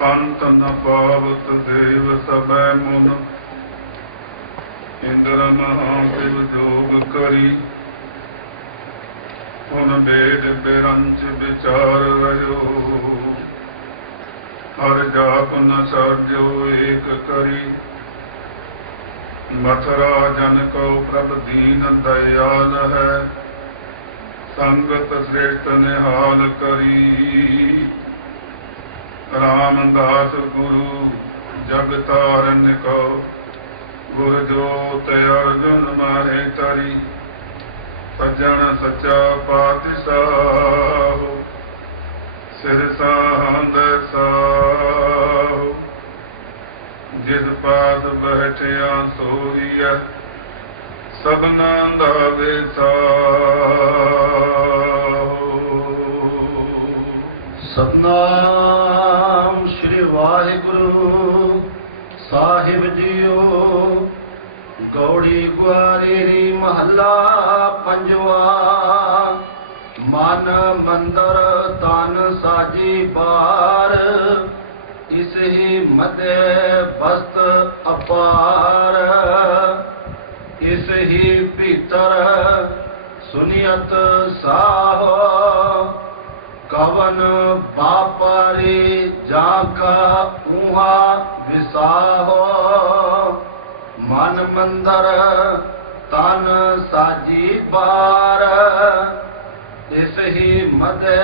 पंत न पावत देव सबै मुन, इंद्र महादेव जोग करी। उन वेद बिरंच विचार रहो, हर जाप न साजो एक करी। मथुरा जन को प्रभ दीन दयाल है, संगत श्रेष्ठ निहाल करी। रामदास गुरु जग तारन को, गुर जोत अर्जुन माहे तरी। सज्जन सच्चा पातशाह, सिर सांद साहो। जिस पास बैठिया सोईया, सबना दा विसाहो। सतनाम श्री वाहिगुरु साहिब जीओ। गौड़ी ग्वारेरी महला पंजवा, मन मंदर तन साजी बार। इस ही मध्य बस्त अपार, इस ही भीतर सुनियत साहो। कवन बापारी जाका ऊहा विसाहो। मन मंदर तन साजी बार, इस ही मध्य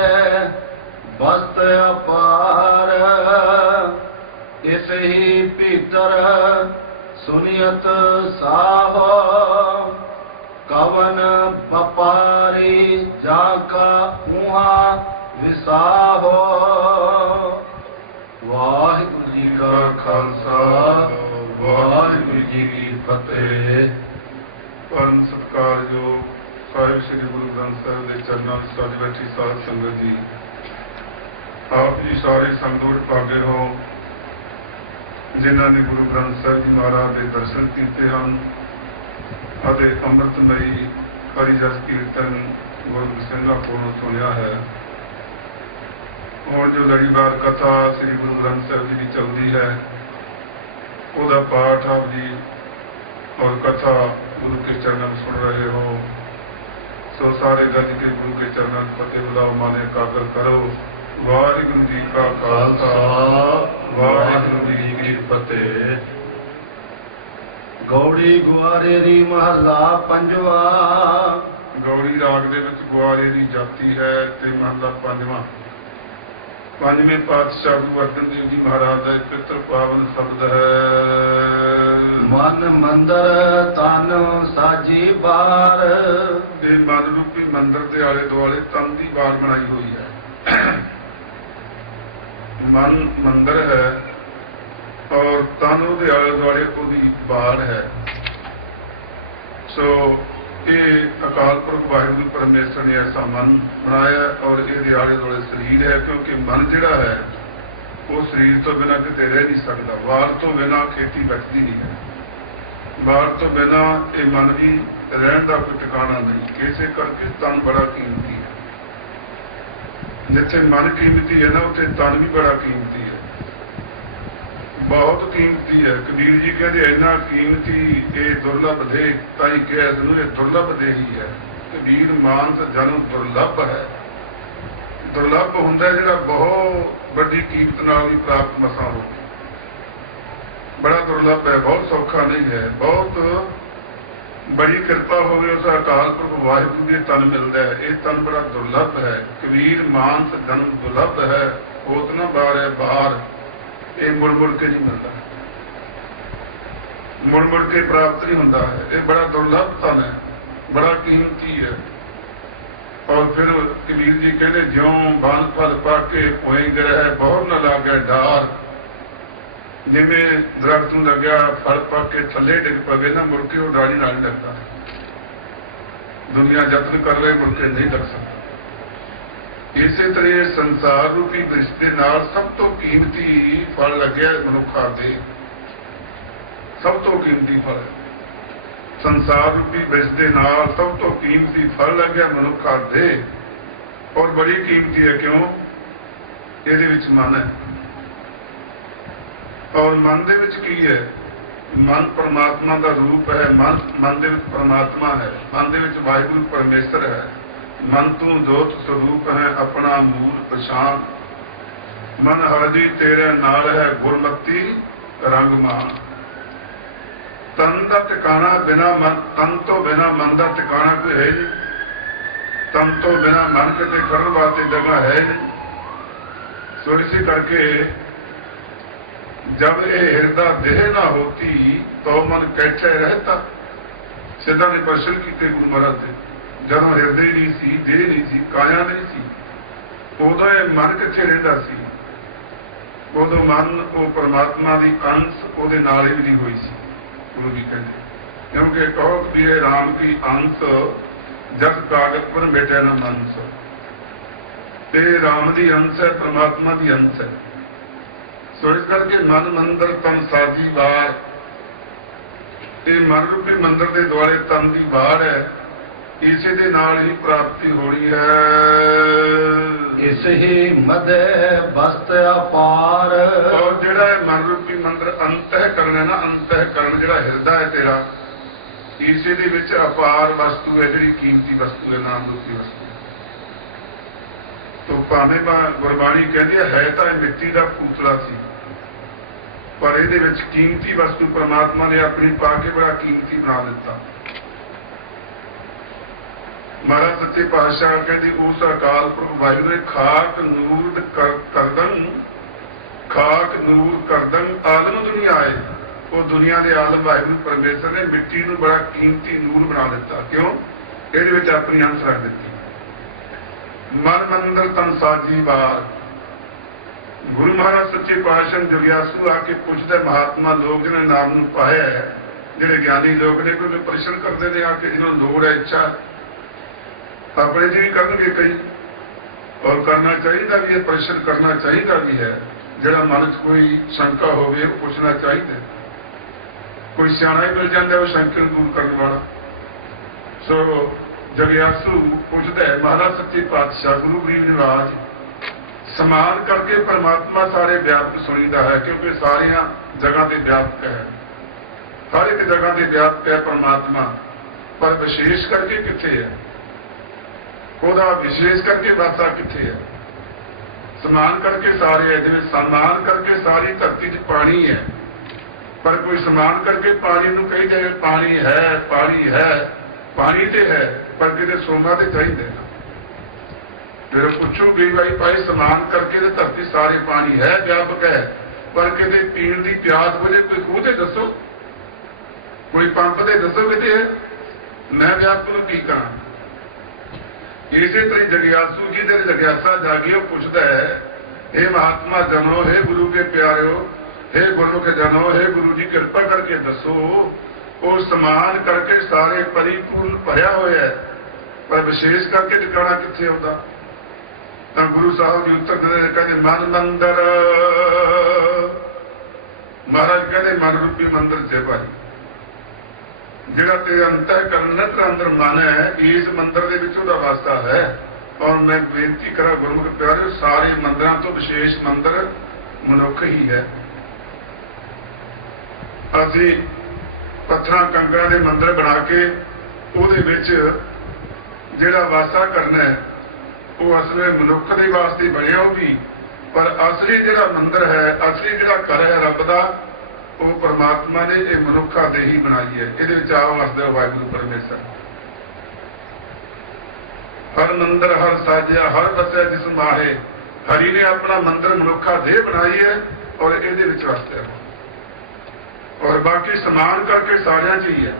बस्त अपार। इस ही भीतर सुनियत साहो। कवन बपारी जाका ऊहा विसाहो। वाहिगुरु जी का खालसा, वाहिगुरु जी की फतेह। परम सत्कारयोग ਸਾਹਿਬ श्री गुरु ग्रंथ साहिब के चरणों में सज बैठी साध संगत जी, आप जी सारे संतोष भागे हो जिन्होंने गुरु ग्रंथ साहिब जी महाराज के दर्शन किए हैं ਅਤੇ ਅੰਮ੍ਰਿਤਮਈ ਹਰੀ ਜਸ ਕੀਰਤਨ ਗੁਰੂ ਸਿੰਘਾਂ ਕੋਲੋਂ ਸੁਣਿਆ ਹੈ। ਹੁਣ ਜੋ ਲੜੀਵਾਰ ਕਥਾ ਸ੍ਰੀ ਗੁਰੂ ਗ੍ਰੰਥ ਸਾਹਿਬ ਜੀ ਦੀ ਚੱਲਦੀ ਹੈ, ਉਹਦਾ ਪਾਠ ਆਪ ਜੀ और कथा गुरु के चरणों में सुन रहे हो। सो सारे गज के गुरु के चरणों में फतेह बुलाओ, माने काकर करो। वाहिगुरु जी का खालसा, वाहिगुरु जी की फतेह। गौड़ी ग्वारेरी महला पंजवा। गौड़ी राग ਦੇ ਵਿੱਚ ਗੁਆਰੇ ਦੀ ਜਾਤੀ ਹੈ ਤੇ ਮਹਲਾ ਪੰਜਵਾਂ। ਪੰਜਵੇਂ ਪਾਤਸ਼ਾਹ ਗੁਰੂ ਅਰਜਨ ਦੇਵ ਜੀ ਮਹਾਰਾਜ ਦਾ ਪਵਿੱਤਰ ਪਾਵਨ ਸ਼ਬਦ ਹੈ। ਮਨ ਮੰਦਰ ਤਨ ਸਾਜੀ ਬਾਰ। ਤੇ ਮਨ ਰੂਪੀ ਮੰਦਰ ਦੇ ਆਲੇ ਦੁਆਲੇ ਤਨ ਦੀ ਬਾਰ ਬਣਾਈ ਹੋਈ ਹੈ। ਮਨ ਮੰਦਰ ਹੈ और तन ਉਹਦੇ ਆਲੇ ਦੁਆਲੇ ਉਹਦੀ ਬਾੜ ਹੈ। ਸੋ ਇਹ ਅਕਾਲ ਪੁਰਖ ਵਾਹਿਗੁਰੂ ਪਰਮੇਸ਼ਰ ਨੇ ਐਸਾ ਮਨ ਬਣਾਇਆ ਔਰ ਇਹਦੇ ਆਲੇ ਦੁਆਲੇ ਸਰੀਰ ਹੈ, ਕਿਉਂਕਿ ਮਨ ਜਿਹੜਾ ਹੈ ਉਹ ਸਰੀਰ ਤੋਂ ਬਿਨਾਂ ਕਿਤੇ ਰਹਿ ਨਹੀਂ ਸਕਦਾ। ਵਾਰ ਤੋਂ ਬਿਨਾਂ ਖੇਤੀ ਬਚਦੀ ਨਹੀਂ ਹੈ, ਵਾਰ ਤੋਂ ਬਿਨਾਂ ਇਹ ਮਨ ਵੀ ਰਹਿਣ ਦਾ ਕੋਈ ਟਿਕਾਣਾ ਨਹੀਂ। ਇਸੇ ਕਰਕੇ ਤਨ ਬੜਾ ਕੀਮਤੀ ਹੈ। ਜਿੱਥੇ ਮਨ ਕੀਮਤੀ ਹੈ ਨਾ, ਉੱਥੇ ਤਨ ਵੀ ਬੜਾ ਕੀਮਤੀ ਹੈ, बहुत कीमती है। कबीर जी कहते इन्ना कीमती ये दुर्लभ दे, ताई किया इसनूं ये दुर्लभ दे ही है। कबीर मानस जन्म दुर्लभ है। दुर्लभ हुंदा जिहड़ा बहुत बड़ी कीमत नाल भी प्राप्त मसां हो, बड़ा दुर्लभ है, बहुत सौखा नहीं है। बहुत बड़ी कृपा होवे उस अकाल पुरख वाहिगुरू के तन मिलता है। ये तन बड़ा दुर्लभ है। कबीर मानस जन्म दुर्लभ है, होत न बारे बार। ये मुड़ मुड़ के नहीं मिलता, मुड़ मुड़ के प्राप्त नहीं होता है। ये बड़ा दुर्लभ तन है, बड़ा कीमती है। और फिर कबीर जी कहते ज्यों बन फल पाके होए ग्रह बहुत न लागे डार। जिमें दरख्त नूं लग्या फल पाके थले डिग पवे ना, मुड़ के वो डाली नाल लगता है। दुनिया यत्न कर रहे मुड़ के नहीं लग सकता। इसे तरह संसार रूपी वृक्ष के नाल सब तो कीमती फल लग्या मनुखा ते, सब तो कीमती फल संसार रूपी वृक्ष के नाल सब तो कीमती फल लग्या मनुखा ते। और बड़ी कीमती है, क्यों? ये मन है। ਔਰ ਮਨ ਦੇ ਵਿੱਚ ਕੀ ਹੈ? ਮਨ ਪਰਮਾਤਮਾ ਦਾ ਰੂਪ ਹੈ। ਮਨ ਦੇ ਵਿੱਚ ਪਰਮਾਤਮਾ ਹੈ। ਮਨ ਦੇ ਵਿੱਚ ਵਾਹਿਗੁਰੂ ਪਰਮੇਸ਼ਰ ਹੈ। ਮਨ ਤੂੰ ਜੋਤ ਸਰੂਪ ਹੈ, ਆਪਣਾ ਮੂਲ ਪਛਾਣ। ਮਨ ਹਰਜੀ ਤੇਰੇ ਨਾਲ ਹੈ, ਗੁਰਮਤੀ ਰੰਗ ਮਾਨ। ਤਨ ਦਾ ਟਿਕਾਣਾ ਬਿਨਾ ਮਨ, ਤਨ ਤੋਂ ਬਿਨਾ ਮਨ ਦਾ ਟਿਕਾਣਾ ਕੋਈ ਹੈ ਨਹੀਂ। ਤਨ ਤੋਂ ਬਿਨਾ ਮਨ ਕਿਤੇ ਕਰਨ ਵਾਸਤੇ ਜਗ੍ਹਾ ਹੈ ਨਹੀਂ। ਸੋ ਇਸੇ ਕਰਕੇ जब ये हृदय देह ना होती तो मन कैसे रहता। सिद्धा ने प्रश्न किए गुरु महाराज से, जब हृदय नहीं सी, देह नहीं सी, काया नहीं सी, उदों ये मन किथे रहिंदा सी। उदों मन वो परमात्मा की अंश उहदे नाल ही नहीं हुई सी। गुरु जी कहते, क्योंकि कहो कि ये राम की अंश जब कागज पर बैठे ना मनस, ते राम की अंश है, परमात्मा की अंश है। सो इस करके मन मंदिर तन साजी वार, ये मन रूपी मंदिर के दुआले तन की वार है। इसे दे नाल ही प्राप्ति होनी है। इस ही मदे बस्त अपार। और जिहड़ा मन रूपी मंदिर अंतःकरण है ना, अंतःकरण जिहड़ा हृदय है तेरा, इसे दे विच अपार वस्तु है, जिहड़ी कीमती वस्तु है, नाम रूपी वस्तु। तो भावें गुरबाणी कहती है तो मिट्टी का पुतला सी, पर ये कीमती वस्तु परमात्मा ने अपनी पा के बड़ा कीमती बना दिता। महाराज सच्चे पातशाह कहते उस अकाल पुरख वाहिगुरू ने खाक नूर करदन, खाक नूर करदन आलम दुनिया आए। वो दुनिया के आलम वाहिगुरू परमेश्वर ने मिट्टी को बड़ा कीमती नूर बना दिता। क्यों? ये अपनी अंश रख दी। मन मंदिर तन साजी बार। गुरु महाराज सच्चे पातशाह जगियासू आके पूछते महात्मा लोग जिन्हें नाम नूं पाया है, जिहड़े ज्ञानी लोग ने, कोई प्रश्न करते हैं आके जिन्होंने लोड़ है, इच्छा अपने जी भी करनगे कई, और करना चाहिए भी है, प्रश्न करना चाहिए भी है। जिहड़ा मन च कोई शंका हो पूछना चाहिए। कोई सियाणा ही मिल जाता है वो शंका दूर करने वाला। सो जगियासू पूछता है महाराज सच्चे पातशाह गुरु गरीब निवाज, समान करके परमात्मा सारे व्यापक सुनीदा है, क्योंकि सारिया जगह से व्यापक है, हर एक जगह से व्यापक है परमात्मा, पर विशेष करके किथे है? ओदा विशेष करके वासा किथे है? समान करके सारे है, जिवें समान करके सारी धरती च पानी है, पर कोई समान करके पानी नूं कही जाए पानी है, पानी है, पानी तो है, पर किते सोना तो चाहिए। फिर पूछूगी भाई भाई समान करके तो धरती सारे पानी है, व्यापक है, पर किते पीण की प्यास हो जाए कोई खूह ते दसो, कोई पंप ते दसो किते है, मैं व्यापक नूं की करा। इसे तरह जगियासू जी दे जगियासा जागी पूछता है, हे महात्मा जनो, हे गुरु के प्यारो, हे गुरमुख जनो, हे गुरु जी कृपा करके दसो, वो समान करके सारे परिपूर्ण भरिया हुआ है, पर विशेष करके ठिकाना किथे होता? तो गुरु साहब जी उत्तर देते कहते मन मंदिर। महाराज कहते मन रूपी मंदिर से भाई जिहड़ा तेरे अंतःकरण अंदर मन है, इस मंदिर के विच उहदा वास्ता है। और मैं बेनती करा गुरमुख प्यारे, सारे मंदिरों तो विशेष मंदिर मनुख ही है। असी पत्थर कंकड़ के मंदिर बना के उहदे विच जिहड़ा वासा करना है वो असल में मनुख के वास्ते बनिया होगी, पर असली जिहड़ा मंदिर है, असली जिहड़ा घर है रब दा, वो परमात्मा ने ये मनुखा दे ही बनाई है। ये आओ वसदा वाहिगुरू परमेश्वर। हर मंदिर हर साजिया हर बसिया जिस माहे, हरि ने अपना मंदिर मनुखा दे बनाई है और ये वसदा है। और बाकी समान करके सारिया च ही है,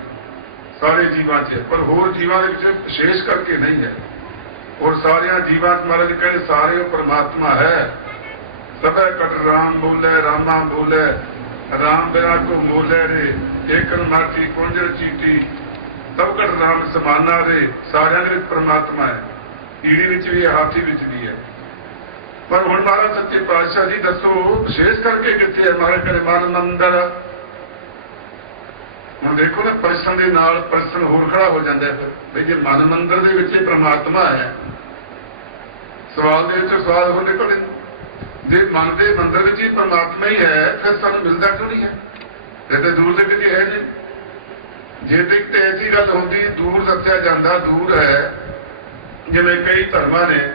सारे जीवां च, पर होर जीवां दे विच विशेष करके नहीं है। और सारिया जीवां च महाराज कहते सारे परमात्मा है। सब कट राम बोले रामा बोले, राम बिना को बोले रे, एक माटी कुंजर चीटी, तब कट राम समाना रे। सारिया दे विच परमात्मा है, कीड़ी विच भी है, हाथी विच भी है। पर हुण महाराज सच्चे पातशाह जी दसो विशेष करके किथे है? महाराज कहते मन मंदिर। ਹੁਣ देखो ना प्रश्न के नाल प्रश्न होर खड़ा हो जाता है। भाई जे मन मंदिर दे विच परमात्मा है, सवाल दे विच सवाल हो निकले। ਜੇ ਮਨ ਦੇ ਮੰਦਰ ਵਿੱਚ ਹੀ ਪਰਮਾਤਮਾ ਹੀ ਹੈ ਫਿਰ ਸਾਨੂੰ ਮਿਲਦਾ ਕਿਉਂ ਨਹੀਂ ਹੈ? ਇਹ ਤੇ ਦੂਰ ਦੇ ਕਿਤੇ ਹੈ ਨਹੀਂ। ਜੇ ਤੇ ਕਿਤੇ ਐਸੀ ਗੱਲ ਹੁੰਦੀ ਦੂਰ ਦੱਸਿਆ ਜਾਂਦਾ ਦੂਰ ਹੈ, ਜਿਵੇਂ ਕਈ ਧਰਮਾਂ ਨੇ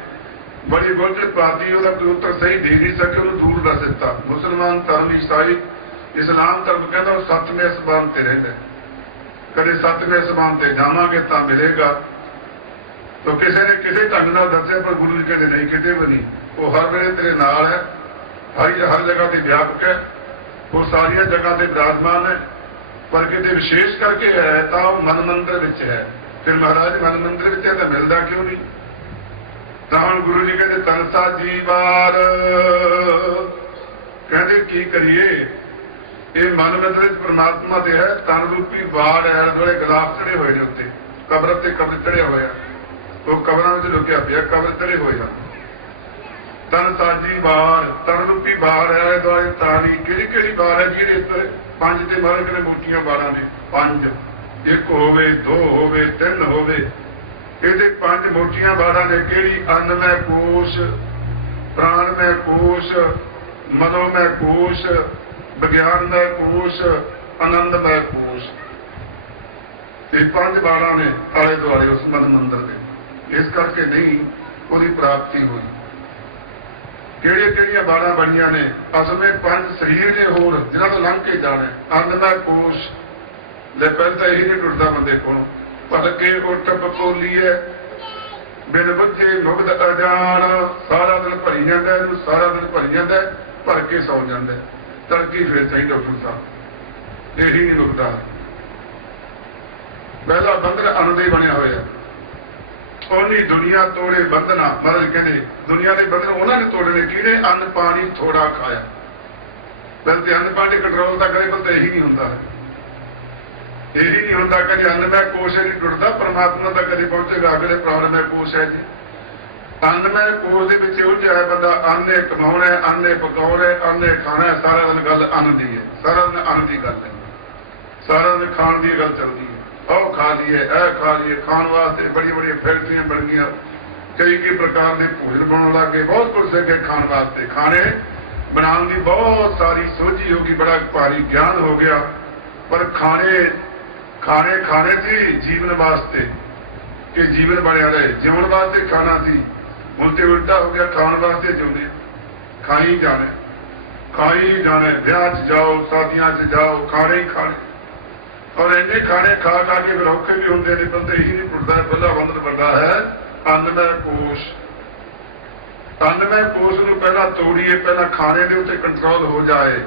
ਬੜੀ ਗੁਰਜਤ ਪਾਤੀ ਉਹਦਾ ਕੋਈ ਉੱਤਰ ਸਹੀ ਦੇ ਨਹੀਂ ਸਕੇ, ਉਹਨੂੰ ਦੂਰ ਦੱਸ ਦਿੱਤਾ। ਮੁਸਲਮਾਨ ਧਰਮ, ਈਸਾਈ, ਇਸਲਾਮ ਧਰਮ ਕਹਿੰਦਾ ਉਹ 7ਵੇਂ ਅਸਮਾਨ ਤੇ ਰਹਿੰਦਾ, ਕਦੇ 7ਵੇਂ ਅਸਮਾਨ ਤੇ ਜਾਵਾਂਗੇ ਤਾਂ ਮਿਲੇਗਾ। ਤਾਂ ਕਿਸੇ ਨੇ ਕਿਸੇ ਢੰਗ ਨਾਲ ਦੱਸਿਆ, ਪਰ ਗੁਰੂ ਜੀ ਕਹਿੰਦੇ ਨਹੀਂ, ਕਿਤੇ ਵੀ ਨਹੀਂ। ਉਹ ਹਰ ਵੇਲੇ ਤੇਰੇ ਨਾਲ ਹੈ, ਹਰ ਜਗ੍ਹਾ ਤੇ ਵਿਆਪਕ ਹੈ, ਉਹ ਸਾਰੀਆਂ ਜਗ੍ਹਾ ਤੇ ਵਿਰਾਜਮਾਨ ਹੈ, ਪਰ ਕਿਤੇ ਵਿਸ਼ੇਸ਼ ਕਰਕੇ ਹੈ ਤਾਂ ਉਹ ਮਨ ਮੰਦਰ ਵਿੱਚ ਹੈ। ਫਿਰ ਮਹਾਰਾਜ ਮਨ ਮੰਦਰ ਵਿੱਚ ਹੈ ਤਾਂ ਮਿਲਦਾ ਕਿਉਂ ਨਹੀਂ? ਤਾਂ ਹੁਣ ਗੁਰੂ ਜੀ ਕਹਿੰਦੇ ਤਨਸਾ ਜੀਵਾਰ, ਕਹਿੰਦੇ ਕੀ ਕਰੀਏ? ਇਹ ਮਨ ਮੰਦਰ ਵਿੱਚ ਪਰਮਾਤਮਾ ਤੇ ਹੈ, ਤਨ ਰੂਪੀ ਵਾਰ ਹੈ, ਜਿਹੜੇ ਗਲਾਫ ਚੜੇ ਹੋਏ ਨੇ ਉੱਤੇ, ਕਬਰ ਤੇ ਕਬਰ ਚੜਿਆ ਹੋਇਆ, ਉਹ ਕਬਰਾਂ ਵਿੱਚ ਲੁਕਿਆ ਪਿਆ, ਕਬਰ ਚੜੇ ਹੋਏ ਹਨ। ਤਨ ਸਾਜੀ ਬਾਰ, ਤਨ ਰੂਪੀ ਬਾਰ ਹੈ ਦੁਆਲੇ ਤਾਰੀ। ਕਿਹੜੀ ਕਿਹੜੀ ਬਾਰ ਹੈ? ਜਿਹੜੇ 5 ਤੇ ਮਾਰੇ ਕਿਹੜੇ ਮੋਟੀਆਂ ਬਾਰਾਂ ਨੇ, 5, 1 ਹੋਵੇ, 2 ਹੋਵੇ, 3 ਹੋਵੇ, ਇਹਦੇ 5 ਮੋਟੀਆਂ ਬਾਰਾਂ ਨੇ। ਕਿਹੜੀ? ਅੰਨਮੈ ਕੋਸ਼, ਪ੍ਰਾਣਮੈ ਕੋਸ਼, ਮਨੋਮੈ ਕੋਸ਼, ਵਿਗਿਆਨਮੈ ਕੋਸ਼, ਆਨੰਦਮੈ ਕੋਸ਼। ਇਹ 5 ਬਾਰਾਂ ਨੇ ਆਲੇ ਦੁਆਲੇ ਉਸ ਮਨ ਮੰਦਰ ਦੇ। ਇਸ ਕਰਕੇ ਨਹੀਂ ਉਹਦੀ ਪ੍ਰਾਪਤੀ ਹੋਈ। ਕਿਹੜੀਆਂ ਕਿਹੜੀਆਂ ਬਾਰਾਂ ਬਣੀਆਂ ਨੇ? ਅਸਲ ਵਿੱਚ 5 ਸਰੀਰ ਨੇ ਹੋਰ ਜਿਹਨਾਂ ਤੋਂ ਲੰਘ ਕੇ ਜਾਣਾ। ਅੰਨਮੈ ਕੋਸ਼ ਲੈ ਪਹਿਲਾਂ ਇਹੀ ਨਹੀਂ ਟੁੱਟਦਾ ਬੰਦੇ ਕੋਲੋਂ। ਭਲਕੇ ਉੱਠ ਬਕੋਲੀਏ ਬਿਨ ਬੁੱਝੇ ਮੁਗਧ ਅਜਾਨ, ਸਾਰਾ ਦਿਨ ਭਰੀ ਜਾਂਦਾ, ਇਹਨੂੰ ਸਾਰਾ ਦਿਨ ਭਰੀ ਜਾਂਦਾ, ਭਰ ਕੇ ਸੌ ਜਾਂਦਾ, ਤੜਕੀ ਫਿਰ ਚਾਹੀਦਾ ਡਾਕਟਰ ਸਾਹਿਬ। ਇਹੀ ਨਹੀਂ ਰੁਕਦਾ। ਪਹਿਲਾ ਬੰਧਨ ਅੰਨ ਦੇ ਬਣਿਆ ਹੋਇਆ। ਉਹਨੀ ਦੁਨੀਆ ਤੋੜੇ ਬੰਧਨਾ। ਮਹਾਰਾਜ ਕਹਿੰਦੇ ਦੁਨੀਆ ਦੇ ਬੰਧਨ ਉਹਨਾਂ ਨੇ ਤੋੜੇ ਨੇ ਕਿਹੜੇ? ਅੰਨ ਪਾਣੀ ਥੋੜਾ ਖਾਇਆ। ਬਲਕਿ ਅੰਨ ਪਾਣੀ ਕੰਟਰੋਲ ਤਾਂ ਕਰੇ, ਬਲ ਤਾਂ ਇਹੀ ਨਹੀਂ ਹੁੰਦਾ। ਇਹੀ ਨਹੀਂ ਹੁੰਦਾ। ਕਦੇ ਅੰਨਮੈ ਕੋਸ਼ ਨਹੀਂ ਟੁੱਟਦਾ, ਪਰਮਾਤਮਾ ਦਾ ਕਦੇ ਪਹੁੰਚੇਗਾ। ਅਗਲੇ ਪ੍ਰਾਣਮੈ ਕੋਸ਼ ਹੈ ਜੀ। ਅੰਨਮੈ ਕੋਸ਼ ਦੇ ਵਿੱਚ ਉਲਝਿਆ ਹੈ ਬੰਦਾ। ਅੰਨੇ ਕਮਾਉਣਾ, ਅੰਨੇ ਪਕਾਉਣਾ, ਅੰਨੇ ਖਾਣਾ। ਸਾਰਾ ਦਿਨ ਗੱਲ ਅੰਨ ਦੀ ਹੈ, ਸਾਰਾ ਦਿਨ ਅੰਨ ਦੀ ਗੱਲ ਹੈ, ਸਾਰਾ ਦਿਨ ਖਾਣ ਦੀ ਗੱਲ ਚੱਲਦੀ ਹੈ। ਉਹ ਖਾ ਲਈਏ, ਇਹ ਖਾ ਲਈਏ। ਖਾਣ ਵਾਸਤੇ ਬੜੀ ਬੜੀਆਂ ਫੈਕਟਰੀਆਂ ਬਣ ਗਈਆਂ, ਕਈ ਪ੍ਰਕਾਰ ਦੇ ਭੋਜਨ ਬਣਾਉਣ ਲੱਗੇ, ਬਹੁਤ ਕੁਝ ਅੱਗੇ ਖਾਣ ਵਾਸਤੇ। ਖਾਣੇ ਬਣਾਉਣ ਦੀ ਬਹੁਤ ਸਾਰੀ ਸੋਝੀ ਹੋ ਗਈ, ਬੜਾ ਭਾਰੀ ਗਿਆਨ ਹੋ ਗਿਆ। ਪਰ ਖਾਣੇ ਸੀ ਜੀਵਨ ਵਾਸਤੇ, ਕਿ ਜੀਵਨ ਬਣਿਆ ਰਹੇ, ਜਿਉਣ ਵਾਸਤੇ ਖਾਣਾ ਸੀ। ਹੁਣ ਤੇ ਉਲਟਾ ਹੋ ਗਿਆ, ਖਾਣ ਵਾਸਤੇ ਜਿਉਂਦੇ, ਖਾਈ ਜਾਣੇ, ਖਾਈ ਜਾਣੇ। ਵਿਆਹ 'ਚ ਜਾਓ, ਸ਼ਾਦੀਆਂ 'ਚ ਜਾਓ, ਖਾਣੇ ਹੀ ਖਾਣੇ। ਔਰ ਇੰਨੇ ਖਾਣੇ ਖਾ ਖਾ ਕੇ ਫਿਰ ਔਖੇ ਵੀ ਹੁੰਦੇ ਨੇ। ਬੰਦੇ ਇਹੀ ਨਹੀਂ ਟੁੱਟਦਾ। ਪਹਿਲਾ ਬੰਧਨ ਵੱਡਾ ਹੈ ਅੰਨਮੈ ਕੋਸ਼। ਅੰਨਮੈ ਕੋਸ਼ ਨੂੰ ਪਹਿਲਾਂ ਤੋੜੀਏ, ਪਹਿਲਾਂ ਖਾਣੇ ਦੇ ਉੱਤੇ ਕੰਟਰੋਲ ਹੋ ਜਾਏ।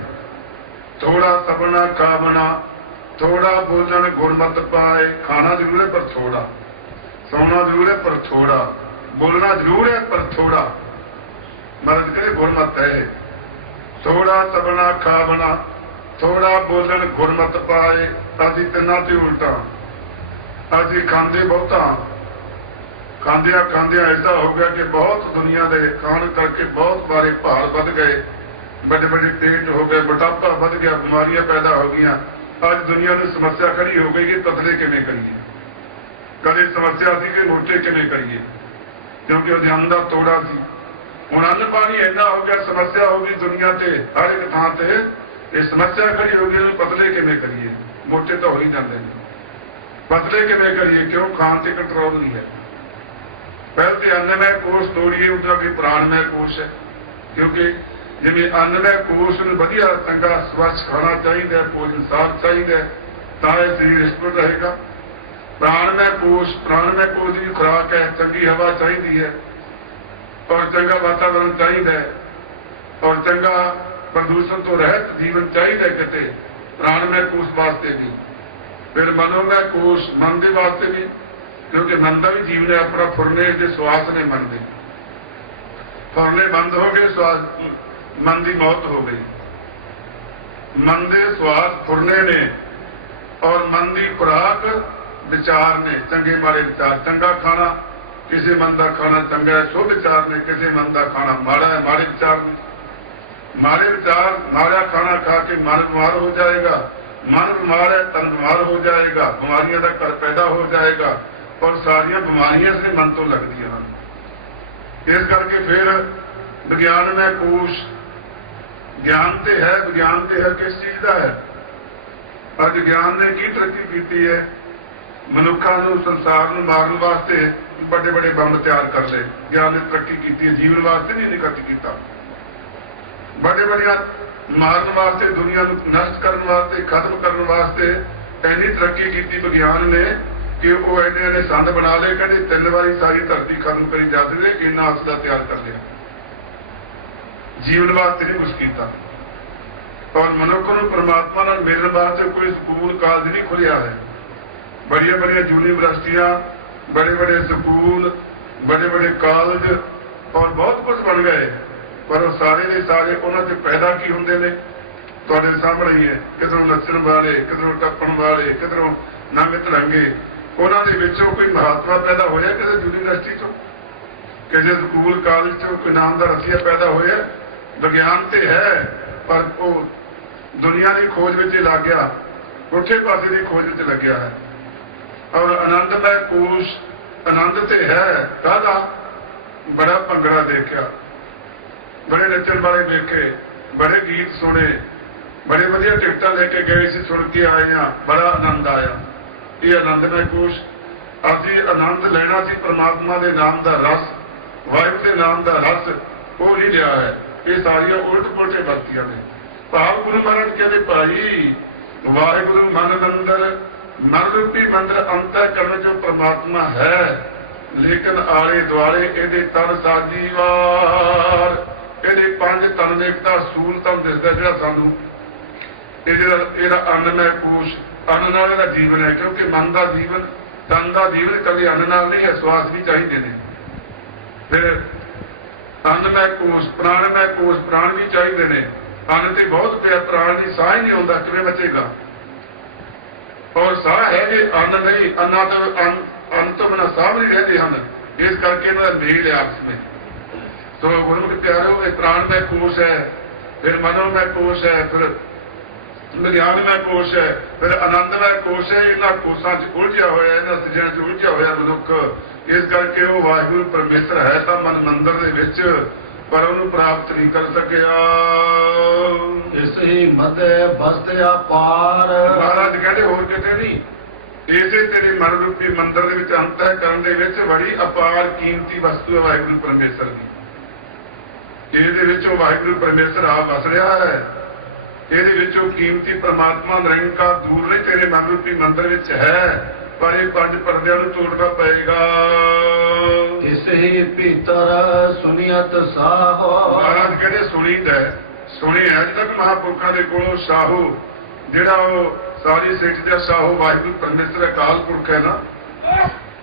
ਥੋੜਾ ਸਬਣਾ ਖਾਵਣਾ, ਥੋੜਾ ਭੋਜਨ ਗੁਰਮਤਿ ਪਾਏ। ਖਾਣਾ ਜ਼ਰੂਰ ਹੈ ਪਰ ਥੋੜਾ, ਸੌਣਾ ਜ਼ਰੂਰ ਹੈ ਪਰ ਥੋੜਾ, ਬੋਲਣਾ ਜ਼ਰੂਰ ਹੈ ਪਰ ਥੋੜਾ। ਮਹਾਰਾਜ ਕਹਿੰਦੇ ਗੁਰਮਤਿ ਹੈ। ਥੋੜਾ ਸਬਣਾ ਖਾਵਣਾ, ਥੋੜਾ ਭੋਜਨ ਗੁਰਮਤਿ ਪਾਏ। ਅਸੀਂ ਤਿੰਨਾਂ ਤੇ ਉਲਟਾ। ਅਸੀਂ ਖਾਂਦੇ ਬਹੁਤਾ, ਖਾਂਦਿਆਂ ਖਾਂਦਿਆਂ ਐਸਾ ਹੋ ਗਿਆ ਕਿ ਬਹੁਤ ਦੁਨੀਆ ਦੇ ਖਾਣ ਕਰਕੇ ਬਹੁਤ ਬਾਰੇ ਭਾਰ ਵੱਧ ਗਏ, ਵੱਡੇ ਵੱਡੇ ਪੇਟ ਹੋ ਗਏ, ਮੋਟਾਪਾ ਵੱਧ ਗਿਆ, ਬਿਮਾਰੀਆਂ ਪੈਦਾ ਹੋ ਗਈਆਂ। ਅੱਜ ਦੁਨੀਆ ਦੀ ਸਮੱਸਿਆ ਖੜੀ ਹੋ ਗਈ ਕਿ ਪਤਲੇ ਕਿਵੇਂ ਕਰੀਏ। ਕਦੇ ਸਮੱਸਿਆ ਸੀ ਕਿ ਮੋਟੇ ਕਿਵੇਂ ਕਰੀਏ, ਕਿਉਂਕਿ ਉਹਦੇ ਅੰਨ ਦਾ ਤੋੜਾ ਸੀ। ਹੁਣ ਅੰਨ ਪਾਣੀ ਇੰਨਾ ਹੋ ਗਿਆ, ਸਮੱਸਿਆ ਹੋ ਗਈ ਦੁਨੀਆ ਤੇ ਹਰ ਇੱਕ ਥਾਂ ਤੇ। ਇਹ ਸਮੱਸਿਆ ਖੜੀ ਹੋ ਗਈ, ਉਹਨੂੰ ਪਤਲੇ ਕਿਵੇਂ ਕਰੀਏ। ਮੋਟੇ ਤਾਂ ਹੋ ਹੀ ਜਾਂਦੇ ਨੇ, ਪਤਲੇ ਕਿਵੇਂ ਕਰੀਏ? ਕਿਉਂ? ਖਾਣ ਤੇ ਕੰਟਰੋਲ ਨਹੀਂ ਹੈ। ਪਹਿਲ ਤੇ ਅੰਨਮੈ ਕੋਸ਼ ਤੋੜੀਏ, ਉਹਦਾ ਵੀ ਪ੍ਰਾਣਮੈ ਕੋਸ਼ ਹੈ। ਕਿਉਂਕਿ ਜਿਵੇਂ ਅੰਨਮੈ ਕੋਸ਼ ਨੂੰ ਵਧੀਆ ਚੰਗਾ ਸਵੱਛ ਖਾਣਾ ਚਾਹੀਦਾ, ਭੋਜਨ ਸਾਫ਼ ਚਾਹੀਦਾ, ਤਾਂ ਇਹ ਸਰੀਰ ਸਥਿਰ ਰਹੇਗਾ। ਪ੍ਰਾਣਮੈ ਕੋਸ਼ ਦੀ ਖੁਰਾਕ ਹੈ, ਚੰਗੀ ਹਵਾ ਚਾਹੀਦੀ ਹੈ, ਔਰ ਚੰਗਾ ਵਾਤਾਵਰਨ ਚਾਹੀਦਾ ਹੈ, ਔਰ ਚੰਗਾ ਪ੍ਰਦੂਸ਼ਣ ਤੋਂ ਰਹਿਤ ਜੀਵਨ ਚਾਹੀਦਾ ਕਿਤੇ। ਪ੍ਰਾਣਮੈ ਕੋਸ਼ ਵਾਸਤੇ ਵੀ। ਫਿਰ ਮਨੋਮੈ ਕੋਸ਼, ਮਨ ਦੇ ਵਾਸਤੇ ਵੀ, ਕਿਉਂਕਿ ਮਨ ਦਾ ਵੀ ਜੀਵਨ ਹੈ ਆਪਣਾ। ਫੁਰਨੇ ਦੇ ਸਵਾਸ ਨੇ ਮਨ ਦੇ, ਫੁਰਨੇ ਬੰਦ ਹੋ ਗਏ, ਮਨ ਦੀ ਮੌਤ ਹੋ ਗਈ। ਮਨ ਦੇ ਸਵਾਸ ਫੁਰਨੇ ਨੇ, ਔਰ ਮਨ ਦੀ ਖੁਰਾਕ ਵਿਚਾਰ ਨੇ, ਚੰਗੇ ਮਾੜੇ ਵਿਚਾਰ। ਚੰਗਾ ਖਾਣਾ, ਕਿਸੇ ਮਨ ਦਾ ਖਾਣਾ ਚੰਗਾ ਹੈ, ਸੋ ਵਿਚਾਰ ਨੇ। ਕਿਸੇ ਮਨ ਦਾ ਖਾਣਾ ਮਾੜਾ ਹੈ, ਮਾੜੇ ਵਿਚਾਰ ਨੇ। ਮਾੜੇ ਵਿਚਾਰ, ਮਾੜਾ ਖਾਣਾ ਖਾ ਕੇ ਮਨ ਬਿਮਾਰ ਹੋ ਜਾਏਗਾ। ਮਨ ਬਿਮਾਰ ਹੈ, ਤਨ ਬਿਮਾਰ ਹੋ ਜਾਏਗਾ, ਬਿਮਾਰੀਆਂ ਦਾ ਘਰ ਪੈਦਾ ਹੋ ਜਾਏਗਾ। ਔਰ ਸਾਰੀਆਂ ਬਿਮਾਰੀਆਂ ਇਸ ਮਨ ਤੋਂ ਲੱਗਦੀਆਂ ਹਨ। ਇਸ ਕਰਕੇ ਫਿਰ ਵਿਗਿਆਨਮੈ ਕੋਸ਼, ਗਿਆਨ ਤੇ ਹੈ, ਵਿਗਿਆਨ ਤੇ ਹੈ ਕਿਸ ਚੀਜ਼ ਦਾ ਹੈ? ਅੱਜ ਗਿਆਨ ਨੇ ਕੀ ਤਰੱਕੀ ਕੀਤੀ ਹੈ? ਮਨੁੱਖਾਂ ਨੂੰ, ਸੰਸਾਰ ਨੂੰ ਮਾਰਨ ਵਾਸਤੇ ਵੱਡੇ ਵੱਡੇ ਬੰਬ ਤਿਆਰ ਕਰ ਲਏ। ਗਿਆਨ ਨੇ ਤਰੱਕੀ ਕੀਤੀ ਹੈ, ਜੀਵਨ ਵਾਸਤੇ ਨਹੀਂ ਨਿਕਟ ਕੀਤਾ। ਵੱਡੇ ਵੱਡੀਆਂ ਮਾਰਨ ਵਾਸਤੇ, ਦੁਨੀਆ ਨੂੰ ਨਸ਼ਟ ਕਰਨ ਵਾਸਤੇ, ਖਤਮ ਕਰਨ ਵਾਸਤੇ ਇੰਨੀ ਤਰੱਕੀ ਕੀਤੀ ਵਿਗਿਆਨ ਨੇ ਕਿ ਉਹ ਇੰਨੇ ਸੰਦ ਬਣਾ ਲਏ। ਕਹਿੰਦੇ 3 ਵਾਰੀ ਸਾਰੀ ਧਰਤੀ ਖਤਮ ਕਰੀ ਜਾ ਸਕਦੇ, ਇੰਨਾ ਅਸਲਾ ਤਿਆਰ ਕਰ ਲਿਆ। ਜੀਵਨ ਵਾਸਤੇ ਨਹੀਂ ਕੁਛ ਕੀਤਾ। ਪਰ ਮਨੁੱਖ ਨੂੰ ਪਰਮਾਤਮਾ ਨਾਲ ਮਿਲਣ ਵਾਸਤੇ ਕੋਈ ਸਕੂਲ ਕਾਲਜ ਨਹੀਂ ਖੁੱਲਿਆ ਹੈ। ਬੜੀਆਂ ਬੜੀਆਂ ਯੂਨੀਵਰਸਿਟੀਆਂ, ਬੜੇ ਬੜੇ ਸਕੂਲ, ਬੜੇ ਬੜੇ ਕਾਲਜ ਔਰ ਬਹੁਤ ਕੁਝ ਬਣ ਗਏ, ਪਰ ਉਹ ਸਾਰੇ ਦੇ ਸਾਰੇ ਉਹਨਾਂ 'ਚ ਪੈਦਾ ਕੀ ਹੁੰਦੇ ਨੇ? ਤੁਹਾਡੇ ਸਾਹਮਣੇ ਹੀ ਹੈ। ਕਿਧਰੋਂ ਨੱਚਣ ਵਾਲੇ, ਕਿਧਰੋਂ ਟੱਪਣ ਵਾਲੇ, ਕਿਧਰੋਂ ਨੰਗ ਧੜੰਗੇ। ਉਹਨਾਂ ਦੇ ਵਿੱਚੋਂ ਕੋਈ ਮਹਾਤਮਾ ਪੈਦਾ ਹੋਇਆ ਕਿਸੇ ਯੂਨੀਵਰਸਿਟੀ ਚੋਂ, ਕਿਸੇ ਸਕੂਲ ਕਾਲਜ ਚੋਂ ਕੋਈ ਨਾਮ ਦਾ ਰਸੀਆ ਪੈਦਾ ਹੋਇਆ? ਵਿਗਿਆਨ ਤੇ ਹੈ, ਪਰ ਉਹ ਦੁਨੀਆ ਦੀ ਖੋਜ ਵਿੱਚ ਲੱਗ ਗਿਆ, ਪੁੱਠੇ ਪਾਸੇ ਦੀ ਖੋਜ ਵਿੱਚ ਲੱਗਿਆ ਹੈ। ਔਰ ਆਨੰਦਮੈ ਕੋਸ਼, ਆਨੰਦ ਤੇ ਹੈ ਕਾਹਦਾ? ਬੜਾ ਭੰਗੜਾ ਦੇਖਿਆ, ਬੜੇ ਨੱਚਣ ਵਾਲੇ ਦੇਖੇ, ਬੜੇ ਗੀਤ ਸੁਣੇ, ਬੜੇ ਵਧੀਆ ਟਿਕਟਾਂ ਲੈ ਕੇ ਗਏ ਸੀ, ਸੁਣ ਕੇ ਆਏ ਆ, ਬੜਾ ਆਨੰਦ ਆਇਆ। ਇਹ ਆਨੰਦਮੈ ਕੋਸ਼। ਅਸੀਂ ਆਨੰਦ ਲੈਣਾ ਸੀ ਪਰਮਾਤਮਾ ਦੇ ਨਾਮ ਦਾ ਰਸ, ਵਾਹਿਗੁਰੂ ਦੇ ਨਾਮ ਦਾ ਰਸ, ਉਹ ਨਹੀਂ ਲਿਆ ਹੈ। ਇਹ ਸਾਰੀਆਂ ਉਲਟ ਪੁਲਟੇ ਵਰਤੀਆਂ ਨੇ। ਭਾਵ ਗੁਰੂ ਮਹਾਰਾਜ ਕਹਿੰਦੇ ਭਾਈ ਵਾਹਿਗੁਰੂ ਮਨ ਮੰਦਰ, ਮਨ ਰੂਪੀ ਮੰਦਰ ਅੰਤਰ ਕਰਨ ਜੋ ਪਰਮਾਤਮਾ ਹੈ, ਲੇਕਿਨ ਆਲੇ ਦੁਆਲੇ ਇਹਦੇ ਤਨ ਸਾਜੀਵਾਰ, ਇਹਦੇ 5 ਤਨ ਦੇ ਇੱਕ ਸੂਲ ਤਾਂ ਦਿਸਦਾ ਜਿਹੜਾ ਸਾਨੂੰ ਇਹਦਾ ਅੰਨਮੈ ਕੋਸ਼। ਅੰਨ ਨਾਲ ਇਹਦਾ ਜੀਵਨ ਹੈ, ਕਿਉਂਕਿ ਮਨ ਦਾ ਜੀਵਨ, ਤਨ ਦਾ ਜੀਵਨ ਕਦੇ ਅੰਨ ਨਾਲ ਨਹੀਂ ਹੈ, ਸਵਾਸ ਵੀ ਚਾਹੀਦੇ ਨੇ। ਫਿਰ ਅੰਨਮੈ ਕੋਸ਼, ਪ੍ਰਾਣਮੈ ਕੋਸ਼, ਪ੍ਰਾਣ ਵੀ ਚਾਹੀਦੇ ਨੇ। ਅੰਨ ਤੇ ਬਹੁਤ ਪਿਆ, ਪ੍ਰਾਣ ਦੀ ਸਾਹ ਹੀ ਨਹੀਂ ਆਉਂਦਾ, ਕਿਵੇਂ ਬਚੇਗਾ? ਔਰ ਸਾਹ ਹੈ ਜੇ ਅੰਨ ਨਹੀਂ, ਅੰਨਾਂ ਤੋਂ ਅੰਨ ਤੋਂ ਬਿਨਾਂ ਸਾਹ ਨਹੀਂ ਰਹਿੰਦੇ ਹਨ। ਇਸ ਕਰਕੇ ਇਹਨਾਂ ਦਾ ਮੇਲ ਹੈ ਆਪਸ ਵਿੱਚ। ਸੋ ਗੁਰਮੁਖ ਪਿਆਰੋ, ਇਹ ਪ੍ਰਾਣਮੈ ਕੋਸ਼ ਹੈ, ਫਿਰ ਮਨੋਮੈ ਕੋਸ਼ ਹੈ, ਫਿਰ ਵਿਗਿਆਨਮੈ ਕੋਸ਼ ਹੈ, ਫਿਰ ਆਨੰਦਮੈ ਕੋਸ਼ ਹੈ। ਇਹਨਾਂ ਕੋਸ਼ਾਂ 'ਚ ਉਲਝਿਆ ਹੋਇਆ, ਇਹਨਾਂ ਸਜਿਆਂ 'ਚ ਉਲਝਿਆ ਹੋਇਆ ਮਨੁੱਖ। ਇਸ ਕਰਕੇ ਉਹ ਵਾਹਿਗੁਰੂ ਪਰਮੇਸ਼ਰ ਹੈ ਤਾਂ ਮਨ ਮੰਦਰ ਦੇ ਵਿੱਚ, ਪਰ ਉਹਨੂੰ ਪ੍ਰਾਪਤ ਨਹੀਂ ਕਰ ਸਕਿਆ। ਇਸ ਹੀ ਮਦੈ ਬਸਤ ਅਪਾਰ। ਮਹਾਰਾਜ ਕਹਿੰਦੇ ਹੋਰ ਕਿਤੇ ਨਹੀਂ, ਇਸੇ ਤੇਰੇ ਮਨ ਰੂਪੀ ਮੰਦਰ ਦੇ ਵਿੱਚ, ਅੰਤਰ ਕਰਨ ਦੇ ਵਿੱਚ ਬੜੀ ਅਪਾਰ ਕੀਮਤੀ ਵਸਤੂ ਹੈ ਵਾਹਿਗੁਰੂ ਪਰਮੇਸ਼ਰ ਦੀ। ਇਹਦੇ ਵਿੱਚੋਂ ਵਾਹਿਗੁਰੂ ਪਰਮੇਸ਼ਰ ਆਪ ਵਸ ਰਿਹਾ ਹੈ। ਇਹਦੇ ਵਿੱਚੋਂ ਕੀਮਤੀ ਪਰਮਾਤਮਾ ਨਿਰੰਕਾਰ ਦੂਰ ਨਹੀਂ, ਤੇਰੇ ਮਨ ਰੂਪੀ ਮੰਦਰ ਵਿੱਚ ਹੈ, ਪਰ ਇਹ 5 ਪਰਦਿਆਂ ਨੂੰ ਤੋੜਨਾ ਪਏਗਾ। ਇਸ ਹੀ ਭੀਤਰ ਸੁਨੀਅਤ ਸਾਹੋ। ਮਹਾਰਾਜ ਕਹਿੰਦੇ ਸੁਣੀਦਾ, ਸੁਣਿਆ ਅੱਜ ਤੱਕ ਮਹਾਂਪੁਰਖਾਂ ਦੇ ਕੋਲੋਂ ਸਾਹੂ, ਜਿਹੜਾ ਉਹ ਸਾਰੀ ਸਿੱਖ ਦਾ ਸਾਹੂ ਵਾਹਿਗੁਰੂ ਪਰਮੇਸ਼ਰ ਅਕਾਲ ਪੁਰਖ ਹੈ ਨਾ,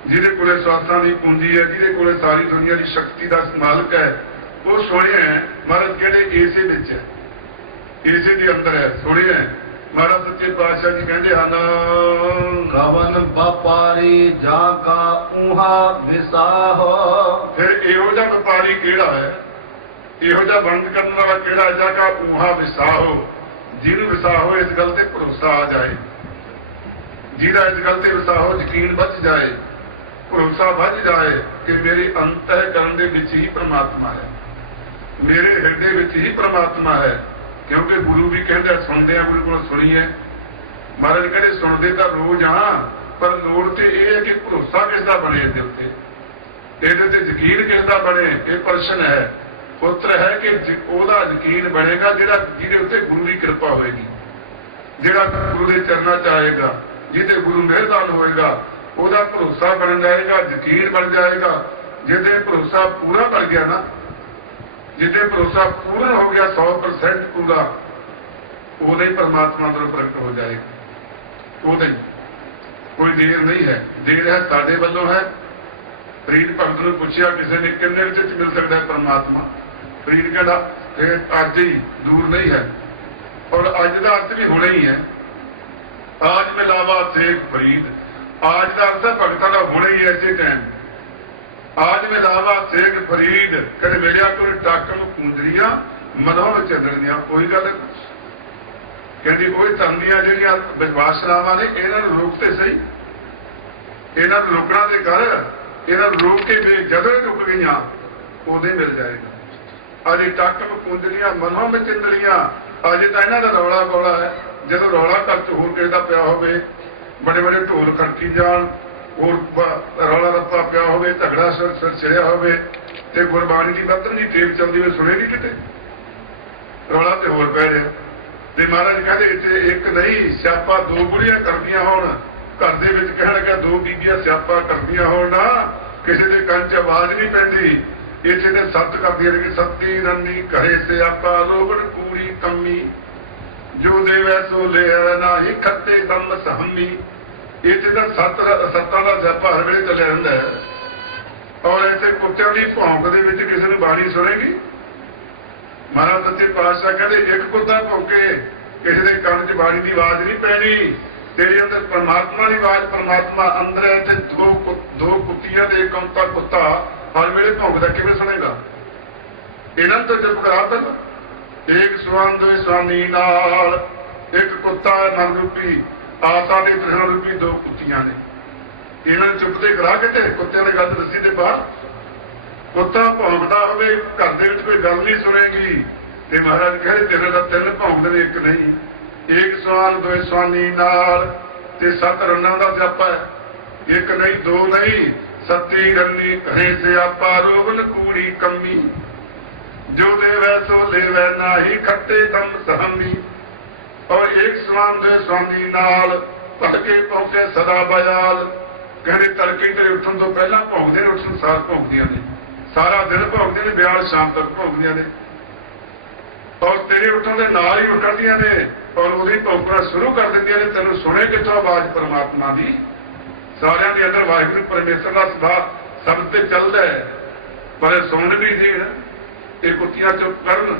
ਜਿਹਦੇ ਕੋਲੇ ਸਵਾਸਾਂ ਦੀ ਪੂੰਜੀ ਹੈ, ਜਿਹਦੇ ਕੋਲੇ ਸਾਰੀ ਦੁਨੀਆ ਦੀ ਸ਼ਕਤੀ ਦਾ ਮਾਲਕ ਹੈ, ਉਹ ਸੁਣਿਆ। ਮਹਾਰਾਜ ਕਹਿੰਦੇ ਇਸੇ ਵਿੱਚ ਹੈ, ਇਸੇ ਦੇ ਅੰਦਰ ਹੈ, ਸੁਣਿਆ। ਮਹਾਰਾਜ ਸੱਚੇ ਪਾਤਸ਼ਾਹ ਜੀ ਕਹਿੰਦੇ ਹਨ, ਕਵਨ ਵਪਾਰੀ ਜਾ ਕਾ ਉਹਾ ਵਿਸਾਹੋ। ਫਿਰ ਇਹੋ ਜਿਹਾ ਵਪਾਰੀ ਕਿਹੜਾ ਹੈ, ਇਹੋ ਜਿਹਾ ਵੰਡ ਕਰਨ ਵਾਲਾ ਕਿਹੜਾ ਹੈ? ਜਾ ਕਾ ਉਹਾ ਵਿਸਾਹੋ, ਜਿਹਨੂੰ ਵਿਸਾਹੋ ਇਸ ਗੱਲ ਤੇ ਭਰੋਸਾ ਆ ਜਾਏ, ਜਿਹਦਾ ਇਸ ਗੱਲ ਤੇ ਵਿਸਾਹੋ ਯਕੀਨ ਵੱਧ ਜਾਏ, ਭਰੋਸਾ ਵੱਧ ਜਾਏ ਕਿ ਮੇਰੇ ਅੰਤःਕਰਨ ਦੇ ਵਿੱਚ ਹੀ ਪ੍ਰਮਾਤਮਾ ਹੈ, ਮੇਰੇ ਹਿਰਦੇ ਵਿੱਚ ਹੀ ਪ੍ਰਮਾਤਮਾ ਹੈ। ਕਿਉਂਕਿ ਗੁਰੂ ਵੀ ਕਹਿੰਦੇ ਸੁਣਦੇ ਆ, ਗੁਰੂ ਕੋਲ ਸੁਣੀਏ। ਮਹਾਰਾਜ ਕਹਿੰਦੇ ਸੁਣਦੇ ਤਾਂ ਰੋਜ਼ ਆ, ਪਰ ਲੋੜ ਤੇ ਇਹ ਹੈ ਕਿ ਭਰੋਸਾ ਕਿਸ ਦਾ ਬਣੇ ਇਹਦੇ ਉੱਤੇ, ਇਹਦੇ ਤੇ ਯਕੀਨ ਕਿਸ ਦਾ ਬਣੇ, ਇਹ ਪ੍ਰਸ਼ਨ ਹੈ। ਪੁੱਤਰ ਹੈ ਕਿ ਉਹਦਾ ਯਕੀਨ ਬਣੇਗਾ ਜਿਹਦੇ ਉੱਤੇ ਗੁਰੂ ਦੀ ਕਿਰਪਾ ਹੋਏਗੀ, ਜਿਹੜਾ ਗੁਰੂ ਦੇ ਚਰਨਾਂ 'ਚ ਆਏਗਾ, ਜਿਹਦੇ ਗੁਰੂ ਮਿਹਰਬਾਨ ਹੋਏਗਾ, ਉਹਦਾ ਭਰੋਸਾ ਬਣ ਜਾਏਗਾ, ਯਕੀਨ ਬਣ ਜਾਏਗਾ। ਜਿਹਦੇ ਭਰੋਸਾ ਪੂਰਾ ਬਣ ਗਿਆ ਨਾ, ਜਿੱਥੇ ਭਰੋਸਾ ਪੂਰਨ ਹੋ ਗਿਆ 100% ਪੂਰਾ, ਉਹਦੇ ਹੀ ਪਰਮਾਤਮਾ ਅੰਦਰ ਪ੍ਰਗਟ ਹੋ ਜਾਏਗਾ। ਉਹਦੇ ਕੋਈ ਦੇਰ ਨਹੀਂ ਹੈ, ਦੇਰ ਹੈ ਸਾਡੇ ਵੱਲੋਂ ਹੈ। ਫਰੀਦ ਭਗਤ ਨੂੰ ਪੁੱਛਿਆ ਕਿਸੇ ਨੇ ਕਿੰਨੇ ਵਿੱਚ ਮਿਲ ਸਕਦਾ ਹੈ ਪਰਮਾਤਮਾ? ਫਰੀਦ ਕਹਿੰਦਾ ਇਹ ਅੱਜ ਹੀ, ਦੂਰ ਨਹੀਂ ਹੈ। ਔਰ ਅੱਜ ਦਾ ਅਰਥ ਵੀ ਹੋਣਾ ਹੀ ਹੈ। ਆਜ ਮਿਲਾਵਾ ਸੇਖ ਫਰੀਦ, ਆਜ ਦਾ ਅਰਥ ਭਗਤਾਂ ਦਾ ਹੋਣਾ ਹੀ ਹੈ ਇਸੇ ਟਾਈਮ। ਆਜ ਮਿਲਾਵਾ ਸੇਖ ਫਰੀਦ, ਕਦੇ ਮਿਲਿਆ ਕੋਈ ਟਾਕਮ ਕੁੰਦਰੀਆਂ ਮਨੋਂ ਚੱਲਣੀਆਂ। ਉਹੀ ਗੱਲ ਕਹਿੰਦੀ ਉਹੀ ਧੰਦੀਆਂ ਜਿਹੜੀਆਂ ਵਾਸਨਾਵਾਂ ਨੇ, ਇਹਨਾਂ ਨੂੰ ਰੋਕ ਤੇ ਸਹੀ, ਇਹਨਾਂ ਨੂੰ ਰੋਕਣਾ ਤੇ ਕਰ, ਇਹਨਾਂ ਨੂੰ ਰੋਕ ਕੇ ਵੀ ਜਦੋਂ ਰੁਕ ਗਈਆਂ ਉਹਦੇ ਮਿਲ ਜਾਏਗਾ। ਅਜੇ ਟੱਕ ਕੁੰਦਲੀਆਂ ਮਨੋਂ ਮਚਿੰਦਲੀਆਂ, ਅਜੇ ਤਾਂ ਇਹਨਾਂ ਦਾ ਰੌਲਾ ਗੋਲਾ ਹੈ। ਜਦੋਂ ਰੌਲਾ ਘਰ 'ਚ ਹੋਰ ਕਿਸੇ ਦਾ ਪਿਆ ਹੋਵੇ, ਬੜੇ ਬੜੇ ਢੋਲ ਖੜਕੀ ਜਾਣ, ਹੋਰ ਰੌਲਾ ਰੱਪਾ ਪਿਆ ਹੋਵੇ, ਝਗੜਾ ਸਿਰ ਛਿੜਿਆ ਹੋਵੇ, ਤੇ ਗੁਰਬਾਣੀ ਦੀ ਵਤਨ ਦੀ ਟੇਪ ਚੱਲਦੀ ਹੋਵੇ ਸੁਣੇ ਨਹੀਂ ਕਿਤੇ, ਰੌਲਾ ਤੇ ਹੋਰ ਪੈ ਰਿਹਾ। ਤੇ ਮਹਾਰਾਜ ਕਹਿੰਦੇ ਇੱਥੇ ਇੱਕ ਨਹੀਂ ਸਿਆਪਾ ਦੋ ਬੁੜੀਆਂ ਕਰਦੀਆਂ ਹੋਣ, ਘਰ ਦੇ ਵਿੱਚ ਕਹਿਣ ਲੱਗਾ ਦੋ ਬੀਬੀਆਂ ਸਿਆਪਾ ਕਰਦੀਆਂ ਹੋਣ ਨਾ, ਕਿਸੇ ਦੇ ਕੰਨ 'ਚ ਆਵਾਜ਼ ਨਹੀਂ ਪੈਂਦੀ, ਇੱਥੇ ਤੇ ਸੱਤ ਕਰਦੀਆਂ ਨੇ, ਸੱਤੀ ਰੰਨੀ ਘਰੇ ਸਿਆਪਾ ਲੋਗਣ ਕੂੜੀ ਕੰਮੀ, ਜੋ ਦੇਵੈ ਸੋ ਲਿਆ ਨਾਹੀ ਖੱਤੇ ਦਮ ਸਹਮੀ। ਇੱਥੇ ਤਾਂ ਸੱਤਾਂ ਦਾ ਸਿਆਪਾ ਹਰ ਵੇਲੇ ਚੱਲਿਆ ਹੁੰਦਾ ਹੈ। ਔਰ ਇੱਥੇ ਕੁੱਤਿਆਂ ਦੀ ਭੌਂਕ ਦੇ ਵਿੱਚ ਕਿਸੇ ਨੂੰ ਬਾਣੀ ਸੁਣੇਗੀ। ਮਹਾਰਾਜ ਸੱਚੇ ਪਾਤਸ਼ਾਹ ਕਹਿੰਦੇ ਇੱਕ ਕੁੱਤਾ ਭੌਂਕੇ, ਕਿਸੇ ਦੇ ਕੰਨ 'ਚ ਬਾਣੀ ਦੀ ਆਵਾਜ਼ ਨਹੀਂ ਪੈਣੀ, ਤੇਰੇ ਅੰਦਰ ਪਰਮਾਤਮਾ ਦੀ ਆਵਾਜ਼, ਪਰਮਾਤਮਾ ਅੰਦਰ ਹੈ। ਤੇ ਦੋ ਕੁੱਤੀਆਂ ਦੇ ਇਕੰਤਾ ਕੁੱਤਾ ਹਰ ਵੇਲੇ ਭੌਂਕਦਾ ਕਿਵੇਂ ਸੁਣੇਗਾ? ਇਹਨਾਂ ਤੋਂ ਚੁੱਪ ਕਰਾ ਤਾ। ਇੱਕ ਸਵਾਨ ਦੋਏ ਸਵਾਨੀ ਨਾਲ, ਇੱਕ ਕੁੱਤਾ ਮਨ ਰੂਪੀ, ਆਸਾ ਦੇ ਪ੍ਰਸ਼ਨ ਰੂਪੀ ਦੋ ਕੁੱਤੀਆਂ ਨੇ, ਇਹਨਾਂ ਨੂੰ ਚੁੱਪ ਤੇ ਕਰਾ ਕੇ ਤੇ ਕੁੱਤਿਆਂ ਦੀ ਗੱਲ ਦੱਸੀ ਤੇ ਬਾਹਰ ਕੁੱਤਾ ਭੌਂਕਦਾ ਹੋਵੇ, ਘਰ ਦੇ ਵਿੱਚ ਕੋਈ ਗੱਲ ਨਹੀਂ ਸੁਣੇਗੀ। ਤੇ ਮਹਾਰਾਜ ਕਹਿੰਦੇ ਤੇਰੇ ਦਾ ਤਿੰਨ ਭੌਂਕਦੇ ਨੇ, ਇੱਕ ਨਹੀਂ। ਇੱਕ ਸਵਾਨ ਦੋਏ ਸਵਾਨੀ ਨਾਲ, ਤੇ ਸੱਤ ਰੰਨਾਂ ਦਾ ਸਿਆਪਾ ਹੈ, ਇੱਕ ਨਹੀਂ ਦੋ ਨਹੀਂ, ਸੱਤੀ ਰੰਨੀ ਘਰੇ ਸਿਆਪਾ ਰੋਗਨ ਕੂੜੀ ਕੰਮੀ, ਜੋ ਦੇਵੈ ਸੋ ਲੇਵੈ ਨਾਹੀ ਖੱਟੇ ਦਮ ਸਹਮੀ। ਔਰ ਇੱਕ ਸਵਾਨ ਦੇ ਸਵਾਨੀ ਨਾਲ ਭੜਕੇ ਪਹੁੰਚੇ ਸਦਾ ਬਿਆਲ, ਕਹਿੰਦੇ ਤੜਕੇ ਤੇਰੇ ਉੱਠਣ ਤੋਂ ਪਹਿਲਾਂ ਭੌਂਕਦੇ ਨੇ, ਉੱਠਣ ਸਾਰ ਭੌਂਕਦੀਆਂ ਨੇ, ਸਾਰਾ ਦਿਨ ਭੌਂਕਦੇ ਨੇ, ਬਿਆਲ ਸ਼ਾਮ ਤੱਕ ਭੌਂਕਦੀਆਂ ਨੇ। ਔਰ ਤੇਰੇ ਉੱਠਣ ਦੇ ਨਾਲ ਹੀ ਉੱਠਦੀਆਂ ਨੇ, ਔਰ ਉਹਦੀ ਭੌਂਕਣਾ ਸ਼ੁਰੂ ਕਰ ਦਿੰਦੀਆਂ ਨੇ। ਤੈਨੂੰ ਸੁਣੇ ਕਿੱਥੋਂ ਆਵਾਜ਼ ਪਰਮਾਤਮਾ ਦੀ? ਸਾਰਿਆਂ ਦੇ ਅੰਦਰ ਵਾਹਿਗੁਰੂ ਪਰਮੇਸ਼ਰ ਦਾ ਸਦਾ ਸਭ ਤੇ ਚੱਲਦਾ ਹੈ, ਪਰ ਇਹ ਸੁਣ ਵੀ ਦੇਣ। ਇਹ ਕੁੱਤੀਆਂ ਚੁੱਪ ਕਰਨ,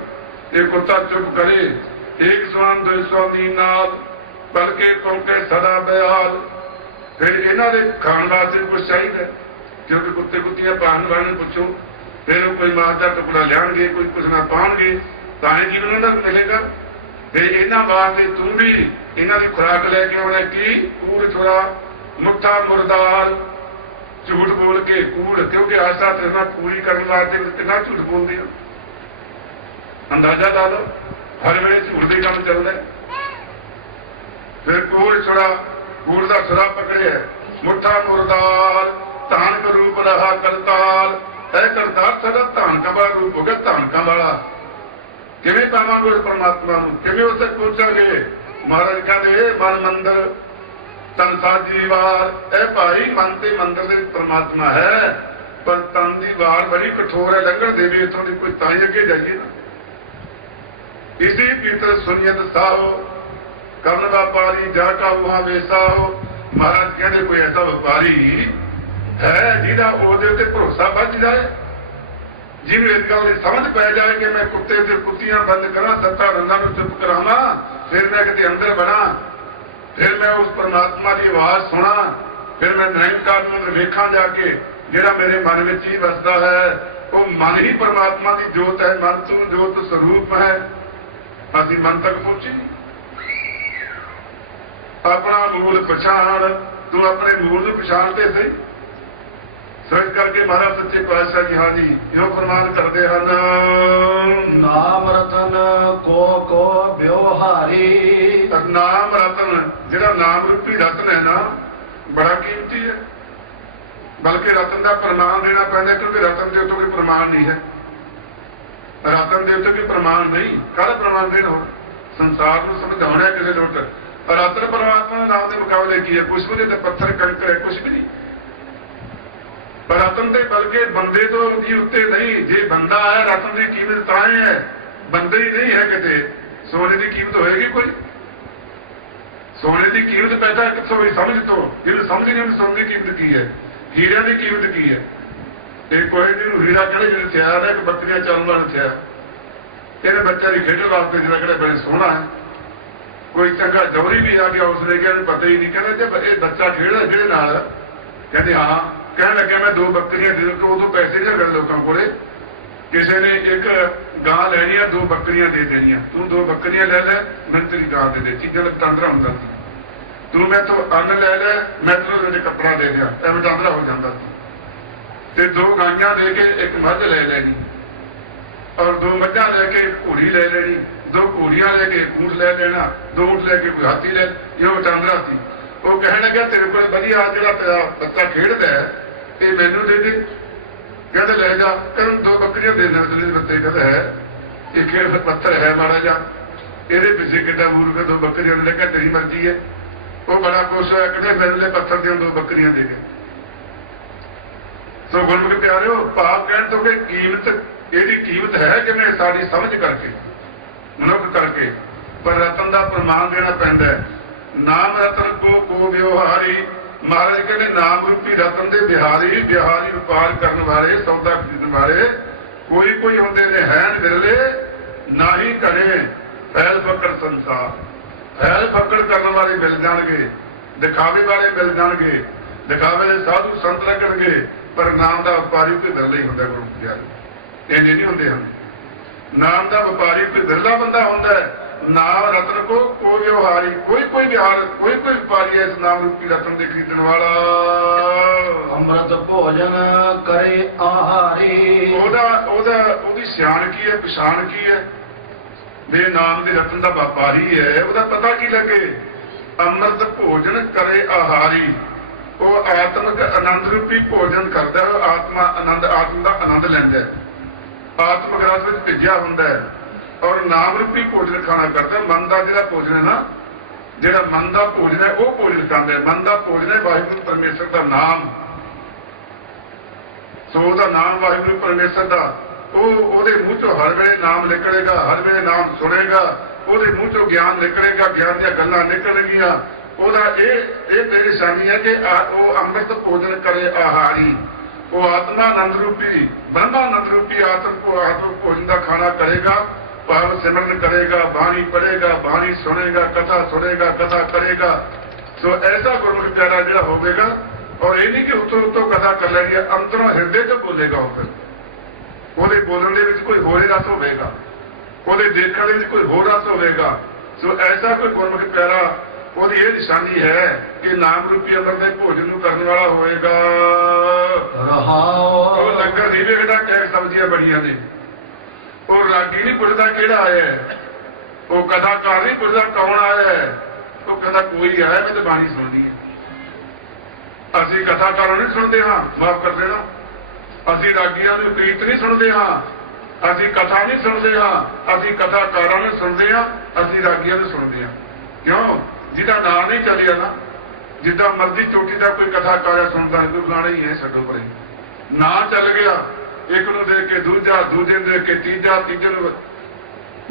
ਇਹ ਕੁੱਤਾ ਚੁੱਪ ਕਰੇ। ਇੱਕ ਸਵਾਨ ਦੋ ਸਵਾਨੀ ਨਾਲ ਬਲਕੇ ਪਹੁੰਚੇ ਸਦਾ ਬਿਆਲ। ਫਿਰ ਇਹਨਾਂ ਦੇ ਖਾਣ ਵਾਸਤੇ ਕੁਛ ਚਾਹੀਦਾ, ਕਿਉਂਕਿ ਕੁੱਤੇ ਕੁੱਤੀਆਂ ਪਾਣ ਵਾਲੇ ਪੁੱਛੋ, ਫਿਰ ਉਹ ਕੋਈ ਮਾਸ ਦਾ ਟੁਕੜਾ ਲਿਆਉਣਗੇ, ਕੋਈ ਕੁਛ ਨਾ ਪਾਉਣਗੇ, ਤਾਂ ਹੀ ਜੀਵਨ ਉਹਨਾਂ ਨੂੰ ਮਿਲੇਗਾ। ਫਿਰ ਇਹਨਾਂ ਵਾਸਤੇ ਤੂੰ ਵੀ ਇਹਨਾਂ ਦੀ ਖੁਰਾਕ ਲੈ ਕੇ ਆਉਣਾ। ਕੀ? ਕੂੜ ਛੁਰਾ, ਮੁੱਠਾ ਮੁਰਦਾਰ, ਝੂਠ ਬੋਲ ਕੇ ਕੂੜ, ਕਿਉਂਕਿ ਆਸਾ ਤੇਰੇ ਨਾਲ ਪੂਰੀ ਕਰਨ ਵਾਸਤੇ ਕਿੰਨਾ ਝੂਠ ਬੋਲਦੇ ਹੋ, ਅੰਦਾਜ਼ਾ ਲਾ ਲਓ। ਹਰ ਵੇਲੇ ਝੂਠ ਦੇ ਕੰਮ ਚੱਲਦਾ। ਫਿਰ ਕੂੜ ਛੁਰਾ, ਕੂੜ ਦਾ ਛੁਰਾ ਪਕੜਿਆ, ਮੁੱਠਾ ਮੁਰਦਾਰ, ਧਾਨਕ ਰੂਪ ਰਹਾ ਕਰਤਾਲ। ਇਹ ਕਰਤਾਰ ਸਾਡਾ ਧਾਨਕਾਂ ਵਾਲਾ ਰੂਪ ਹੋ ਗਿਆ, ਧਾਨਕਾਂ ਵਾਲਾ। ਕਿਵੇਂ ਪਾਵਾਂਗੇ ਪਰਮਾਤਮਾ ਨੂੰ, ਕਿਵੇਂ ਉਸ ਤੱਕ ਪਹੁੰਚਾਂਗੇ? ਮਹਾਰਾਜ ਕਹਿੰਦੇ ਮਨ ਮੰਦਰ ਤਨ ਸਾਜੀ ਵਾਰ। ਇਹ ਭਾਈ ਮਨ ਤੇ ਮੰਦਰ ਦੇ ਪਰਮਾਤਮਾ ਹੈ, ਪਰ ਤਨ ਦੀ ਵਾਰ ਬੜੀ ਕਠੋਰ ਹੈ, ਲੰਘਣ ਦੇਵੇ ਇੱਥੋਂ ਦੀ ਕੋਈ ਤਾਂ ਹੀ ਅੱਗੇ ਜਾਈਏ ਨਾ। ਇਸੀ ਪੀਤਰ ਸੁਨੀਅਤ ਸਾਹੋ, ਕਰਨ ਵਪਾਰੀ ਜਾ ਕਾ ਉਹਾਂ ਵੇਸਾਹੋ। ਮਹਾਰਾਜ ਕਹਿੰਦੇ ਕੋਈ ਐਸਾ ਵਪਾਰੀ ਹੈ ਜਿਹਦਾ ਉਹਦੇ ਉੱਤੇ ਭਰੋਸਾ ਵੱਜ ਜਾਏ, ਜਿਹਨੂੰ ਇਸ ਗੱਲ ਦੀ ਸਮਝ ਪੈ ਜਾਏ ਕਿ ਮੈਂ ਕੁੱਤੇ ਤੇ ਕੁੱਤੀਆਂ ਬੰਦ ਕਰਾਂ, ਸੱਤਾ ਰੰਗਾਂ ਨੂੰ ਚੁੱਪ ਕਰਾਵਾਂ, ਫਿਰ ਮੈਂ ਕਿਤੇ ਅੰਦਰ ਬਣਾ, ਫਿਰ ਮੈਂ ਉਸ ਪਰਮਾਤਮਾ ਦੀ ਆਵਾਜ਼ ਸੁਣਾ, ਫਿਰ ਮੈਂ ਨਿਰੰਕਾਰ ਨੂੰ ਵੇਖਾਂ ਜਾ ਕੇ, ਜਿਹੜਾ ਮੇਰੇ ਮਨ ਵਿੱਚ ਹੀ ਵਸਦਾ ਹੈ। ਉਹ ਮਨ ਹੀ ਪਰਮਾਤਮਾ ਦੀ ਜੋਤ ਹੈ, ਮਨ ਤੋਂ ਜੋਤ ਸਰੂਪ ਹੈ। ਅਸੀਂ ਮਨ ਤੱਕ ਪਹੁੰਚੀ। ਆਪਣਾ ਮੂਲ ਪਛਾਣ, ਤੂੰ ਆਪਣੇ ਮੂਲ ਨੂੰ ਪਛਾਣ ਤੇ ਸਹੀ। ਸੋਚ ਕਰਕੇ ਮਹਾਰਾਜ ਸੱਚੇ ਪਾਤਸ਼ਾਹ ਜੀ ਹਾਜੀ ਇਹੋ ਫਰਮਾਨ ਕਰਦੇ ਹਨ, ਨਾਮ ਰਤਨ ਕੋ ਕੋ ਵਿਵਹਾਰੀ। ਨਾਮ ਰਤਨ, ਜਿਹੜਾ ਨਾਮ ਰੂਪੀ ਰਤਨ ਹੈ ਨਾ, ਬੜਾ ਕੀਮਤੀ ਹੈ। ਬਲਕਿ ਰਤਨ ਦਾ ਪ੍ਰਮਾਣ ਦੇਣਾ ਪੈਂਦਾ, ਕਿਉਂਕਿ ਰਤਨ ਦੇ ਉੱਤੇ ਕੋਈ ਪ੍ਰਮਾਣ ਨਹੀਂ ਹੈ। ਰਤਨ ਦੇ ਉੱਤੇ ਕੋਈ ਪ੍ਰਮਾਣ ਨਹੀਂ, ਕਾਹਦਾ ਪ੍ਰਮਾਣ ਦੇਣਾ? ਹੋਰ ਸੰਸਾਰ ਨੂੰ ਸਮਝਾਉਣਾ ਕਿਸੇ ਲੋਟ। ਰਤਨ ਪਰਮਾਤਮਾ ਦੇ ਨਾਮ ਦੇ ਮੁਕਾਬਲੇ ਕੀ ਹੈ? ਕੁਛ ਵੀ ਨਹੀਂ, ਤੇ ਪੱਥਰ ਕੰਕਰ ਹੈ, ਕੁਛ ਵੀ ਨਹੀਂ। ਪਰ ਰਤਨ ਤੇ ਬਲਕਿ ਬੰਦੇ ਤੋਂ ਜੀ ਉੱਤੇ ਨਹੀਂ। ਜੇ ਬੰਦਾ ਹੈ ਰਤਨ ਦੀ ਕੀਮਤ ਤਾਂ ਹੈ, ਬੰਦੇ ਹੀ ਨਹੀਂ ਹੈ ਕਿਤੇ। ਸੋਨੇ ਦੀ ਕੀਮਤ ਹੋਏਗੀ ਕੋਈ? ਸੋਨੇ ਦੀ ਕੀਮਤ ਪੈਦਾ ਕਿੱਥੋਂ ਹੋਈ? ਸਮਝ ਤੋਂ। ਜਿਹਨੂੰ ਸਮਝ ਨਹੀਂ ਉਹਨੂੰ ਸੋਨੇ ਦੀ ਕੀਮਤ ਕੀ ਹੈ, ਹੀਰਿਆਂ ਦੀ ਕੀਮਤ ਕੀ ਹੈ। ਇਹ ਕੋਈ ਜਿਹਨੂੰ ਹੀਰਾ ਕਿਹੜੇ ਜਿਹੜੇ ਹਥਿਆਰ ਹੈ, ਕਿ ਬੱਕਰੀਆਂ ਚੱਲਣ ਵਾਲਾ ਹਥਿਆਰ, ਇਹਦੇ ਬੱਚਿਆਂ ਦੀ ਖੇਡਣ ਵਾਸਤੇ ਜਿਹੜਾ ਕਿਹੜਾ ਬੜਾ ਸੋਹਣਾ ਹੈ। ਕੋਈ ਚੰਗਾ ਜੌਹਰੀ ਵੀ ਆ ਗਿਆ, ਉਸਨੇ ਕਿਹਾ ਪਤਾ ਹੀ ਨਹੀਂ, ਕਹਿੰਦਾ ਜੇ ਇਹ ਬੱਚਾ ਖੇਡਦਾ ਜਿਹਦੇ ਨਾਲ, ਕਹਿੰਦੇ ਹਾਂ। ਕਹਿਣ ਲੱਗਿਆ ਮੈਂ ਦੋ ਬੱਕਰੀਆਂ ਦੇ ਦਿਓ, ਉਦੋਂ ਪੈਸੇ ਨਹੀਂ ਹੈਗੇ ਲੋਕਾਂ ਕੋਲੇ। ਕਿਸੇ ਨੇ ਇੱਕ ਗਾਂ ਲੈਣੀ ਆ, ਦੋ ਬੱਕਰੀਆਂ ਦੇ ਦੇਣੀਆਂ। ਤੂੰ ਦੋ ਬੱਕਰੀਆਂ ਲੈ ਲੈ, ਮੈਂ ਤੇਰੀ ਗਾਂ ਦੇ ਦੇ। ਚੀਜ਼ਾਂ ਦਾ ਵਟਾਂਦਰਾ ਹੁੰਦਾ ਸੀ। ਤੂੰ ਮੈਂ ਤੋਂ ਅੰਨ ਲੈ ਲੈ, ਮੈਂ ਤੈਨੂੰ ਕੱਪੜਾ ਦੇ ਦਿਆਂ, ਇਹ ਵਟਾਂਦਰਾ ਹੋ ਜਾਂਦਾ ਸੀ। ਤੇ ਦੋ ਗਾਈਆਂ ਦੇ ਕੇ ਇੱਕ ਮੱਝ ਲੈ ਲੈਣੀ। ਔਰ 2 ਮੱਝਾਂ ਲੈ ਕੇ ਘੋੜੀ ਲੈ ਲੈਣੀ, 2 ਘੋੜੀਆਂ ਲੈ ਕੇ ਊਂਠ ਲੈ ਲੈਣਾ, 2 ਊਂਠ ਲੈ ਕੇ ਕੋਈ ਹਾਥੀ ਲੈ, ਇਹ ਚਾਂਦਰਾ ਸੀ। ਉਹ ਕਹਿਣ ਲੱਗਾ ਤੇਰੇ ਕੋਲ ਵਧੀਆ ਜਿਹੜਾ ਤੇਰਾ ਬੱਚਾ ਖੇਡਦਾ ਇਹ ਮੈਨੂੰ ਦੇ ਦੇ। ਕਹਿੰਦੇ ਲੈ ਜਾ। ਕਹਿੰਦੇ 2 ਬੱਕਰੀਆਂ ਦੇ ਦੇਣਾ ਤੇਰੇ ਬੱਚੇ। ਕਹਿੰਦਾ ਹੈ ਇਹ ਖੇਡ ਪੱਥਰ ਹੈ ਮਾੜਾ ਜਾ, ਇਹਦੇ ਪਿੱਛੇ ਕਿੱਡਾ ਮੂਰਖ 2 ਬੱਕਰੀਆਂ ਨੇ ਲੱਗਾ, ਤੇਰੀ ਮਰਜ਼ੀ ਹੈ। ਉਹ ਬੜਾ ਖੁਸ਼ ਹੋਇਆ, ਕਹਿੰਦੇ ਮੇਰੇ ਲਈ ਪੱਥਰ ਦੀਆਂ 2 ਬੱਕਰੀਆਂ ਦੇ ਦੇ। ਸੋ ਗੁਰਮੁਖ ਪਿਆਰਿਓ, ਭਾਵ ਕਹਿਣ ਤੋਂ ਕਿ ਕੀਮਤ, ਇਹਦੀ ਕੀਮਤ ਹੈ ਕਿਵੇਂ? ਸਾਡੀ ਸਮਝ ਕਰਕੇ, ਮਨੁੱਖ ਕਰਕੇ। ਪਰ ਰਤਨ ਦਾ ਪ੍ਰਮਾਣ ਦੇਣਾ ਪੈਂਦਾ ਹੈ। ਨਾਮ ਰਤਨ ਕੋ ਵਿਵਹਾਰੀ। ਮਹਾਰਾਜ ਕਹਿੰਦੇ ਨਾਮ ਰੂਪੀ ਰਤਨ ਦੇ ਬਿਹਾਰੀ, ਬਿਹਾਰੀ ਵਪਾਰ ਕਰਨ ਵਾਲੇ, ਸੌਦਾ ਖਰੀਦਣ ਵਾਲੇ ਕੋਈ ਕੋਈ ਹੁੰਦੇ ਨੇ, ਹੈਨ ਵਿਰਲੇ ਨਾਹੀ ਘਣੇ। ਫੈਲ ਫਕੜ ਸੰਸਾਰ, ਫੈਲ ਫਕੜ ਕਰਨ ਵਾਲੇ ਮਿਲ ਜਾਣਗੇ, ਦਿਖਾਵੇ ਵਾਲੇ ਮਿਲ ਜਾਣਗੇ, ਦਿਖਾਵੇ ਦੇ ਸਾਧੂ ਸੰਤ ਲੱਗਣਗੇ, ਪਰ ਨਾਮ ਦਾ ਵਪਾਰੀ ਕੋਈ ਵਿਰਲਾ ਹੀ ਹੁੰਦਾ। ਗੁਰੂ ਪਿਆਰੇ ਇੰਨੇ ਨਹੀਂ ਹੁੰਦੇ ਹਨ। ਨਾਮ ਦਾ ਵਪਾਰੀ ਕੋਈ ਵਿਰਲਾ ਬੰਦਾ ਹੁੰਦਾ ਹੈ। ਨਾਮ ਰਤਨ ਕੋ ਵਿਵਹਾਰੀ, ਕੋਈ ਕੋਈ ਵਿਹਾਰ, ਕੋਈ ਕੋਈ ਵਪਾਰੀ ਹੈ ਇਸ ਨਾਮ ਰੂਪੀ ਰਤਨ ਦੇ ਖਰੀਦਣ ਵਾਲਾ। ਅੰਮ੍ਰਿਤ ਭੋਜਨ ਕਰੇ ਆਹਾਰੀ। ਉਹਦੀ ਸਿਆਣ ਕੀ ਹੈ, ਪਛਾਣ ਕੀ ਹੈ? ਵੀ ਨਾਮ ਦੇ ਰਤਨ ਦਾ ਵਪਾਰੀ ਹੈ, ਉਹਦਾ ਪਤਾ ਕੀ ਲੱਗੇ? ਅੰਮ੍ਰਿਤ ਭੋਜਨ ਕਰੇ ਆਹਾਰੀ। ਉਹ ਆਤਮਿਕ ਆਨੰਦ ਰੂਪੀ ਭੋਜਨ ਕਰਦਾ, ਆਤਮਾ ਆਨੰਦ, ਆਤਮ ਦਾ ਆਨੰਦ ਲੈਂਦਾ, ਆਤਮਿਕ ਰਸ ਵਿੱਚ ਭਿੱਜਿਆ ਹੁੰਦਾ ਹੈ, ਔਰ ਨਾਮ ਰੂਪੀ ਭੋਜਨ ਖਾਣਾ ਕਰਦਾ। ਮਨ ਦਾ ਜਿਹੜਾ ਭੋਜਨ ਹੈ ਨਾ, ਜਿਹੜਾ ਮਨ ਦਾ ਭੋਜਨ ਹੈ ਉਹ ਭੋਜਨ ਖਾਂਦਾ। ਮਨ ਦਾ ਭੋਜਨ ਹੈ ਵਾਹਿਗੁਰੂ ਪਰਮੇਸ਼ਰ ਦਾ ਨਾਮ। ਸੋ ਉਹਦਾ ਨਾਮ ਵਾਹਿਗੁਰੂ ਪਰਮੇਸ਼ਰ ਦਾ, ਉਹਦੇ ਮੂੰਹ ਚੋਂ ਹਰ ਵੇਲੇ ਨਾਮ ਨਿਕਲੇਗਾ, ਹਰ ਵੇਲੇ ਨਾਮ ਸੁਣੇਗਾ, ਉਹਦੇ ਮੂੰਹ ਚੋਂ ਗਿਆਨ ਨਿਕਲੇਗਾ, ਗਿਆਨ ਦੀਆਂ ਗੱਲਾਂ ਨਿਕਲਣਗੀਆਂ। ਉਹਦਾ ਇਹ ਮੇਰੀ ਨਿਸ਼ਾਨੀ ਹੈ ਕਿ ਉਹ ਅੰਮ੍ਰਿਤ ਭੋਜਨ ਕਰੇ ਆਹਾਰੀ। ਉਹ ਆਤਮਾ ਆਨੰਦ ਰੂਪੀ, ਬ੍ਰਹਮਾਨੰਦ ਰੂਪੀ ਆਤਮਿਕ ਭੋਜਨ ਦਾ ਖਾਣਾ ਕਰੇਗਾ, ਭਾਵ ਸਿਮਰਨ ਕਰੇਗਾ, ਬਾਣੀ ਪੜ੍ਹੇਗਾ, ਬਾਣੀ ਸੁਣੇਗਾ, ਕਥਾ ਸੁਣੇਗਾ, ਕਥਾ ਕਰੇਗਾ। ਸੋ ਐਸਾ ਗੁਰਮੁਖ ਪਿਆਰਾ ਜਿਹੜਾ ਹੋਵੇਗਾ, ਔਰ ਇਹ ਨਹੀਂ ਕਿ ਉੱਤੋਂ ਉੱਤੋਂ ਕਥਾ ਕਰ ਲੈਣੀ ਹੈ, ਅੰਦਰੋਂ ਹਿਰਦੇ ਤੋਂ ਬੋਲੇਗਾ। ਉਹ ਫਿਰ ਉਹਦੇ ਬੋਲਣ ਦੇ ਵਿੱਚ ਕੋਈ ਹੋਰ ਰਸ ਹੋਵੇਗਾ, ਉਹਦੇ ਦੇਖਣ ਦੇ ਵਿੱਚ ਕੋਈ ਹੋਰ ਰਸ ਹੋਵੇਗਾ। ਸੋ ਐਸਾ ਕੋਈ ਗੁਰਮੁਖ ਪਿਆਰਾ, ਉਹਦੀ ਇਹ ਨਿਸ਼ਾਨੀ ਹੈ ਕਿ ਨਾਮ ਰੂਪੀ ਅੰਮ੍ਰਿਤ ਦੇ ਭੋਜਨ ਨੂੰ ਕਰਨ ਵਾਲਾ ਹੋਏਗਾ। ਉਹ ਲੰਗਰ ਨਹੀਂ ਵੇਖਦਾ ਕਿ ਸਬਜ਼ੀਆਂ ਬੜੀਆਂ ਨੇ, ਉਹ ਰਾਗੀ ਨਹੀਂ ਪੁੱਛਦਾ ਕਿਹੜਾ ਆਇਆ, ਉਹ ਕਥਾਕਾਰ ਨਹੀਂ ਪੁੱਛਦਾ ਕੌਣ ਆਇਆ, ਉਹ ਕਹਿੰਦਾ ਕੋਈ ਆਇਆ, ਮੈਂ ਤਾਂ ਬਾਣੀ ਸੁਣਦੀ ਹੈ। ਅਸੀਂ ਕਥਾਕਾਰਾਂ ਨਹੀਂ ਸੁਣਦੇ ਹਾਂ, ਮਾਫ ਕਰ ਦੇਣਾ, ਅਸੀਂ ਰਾਗੀਆਂ ਨੂੰ ਗੀਤ ਨਹੀਂ ਸੁਣਦੇ ਹਾਂ, ਅਸੀਂ ਕਥਾ ਨਹੀਂ ਸੁਣਦੇ ਹਾਂ, ਅਸੀਂ ਕਥਾਕਾਰਾਂ ਨੂੰ ਸੁਣਦੇ ਹਾਂ, ਅਸੀਂ ਰਾਗੀਆਂ ਨੂੰ ਸੁਣਦੇ ਹਾਂ। ਕਿਉਂ? ਜਿਹਦਾ ਨਾਂ ਨਹੀਂ ਚੱਲਿਆ ਨਾ, ਜਿੱਦਾਂ ਮਰਜ਼ੀ ਚੋਟੀ ਦਾ ਕੋਈ ਕਥਾਕਾਰ ਸੁਣਦਾ, ਹਿੰਦੂ ਫਲਾਣਾ ਹੀ ਹੈ, ਛੱਡੋ ਪਰੇ। ਨਾਂ ਚੱਲ ਗਿਆ, ਇੱਕ ਨੂੰ ਦੇਖ ਕੇ ਦੂਜਾ, ਦੂਜੇ ਨੂੰ ਦੇਖ ਕੇ ਤੀਜਾ, ਤੀਜੇ ਨੂੰ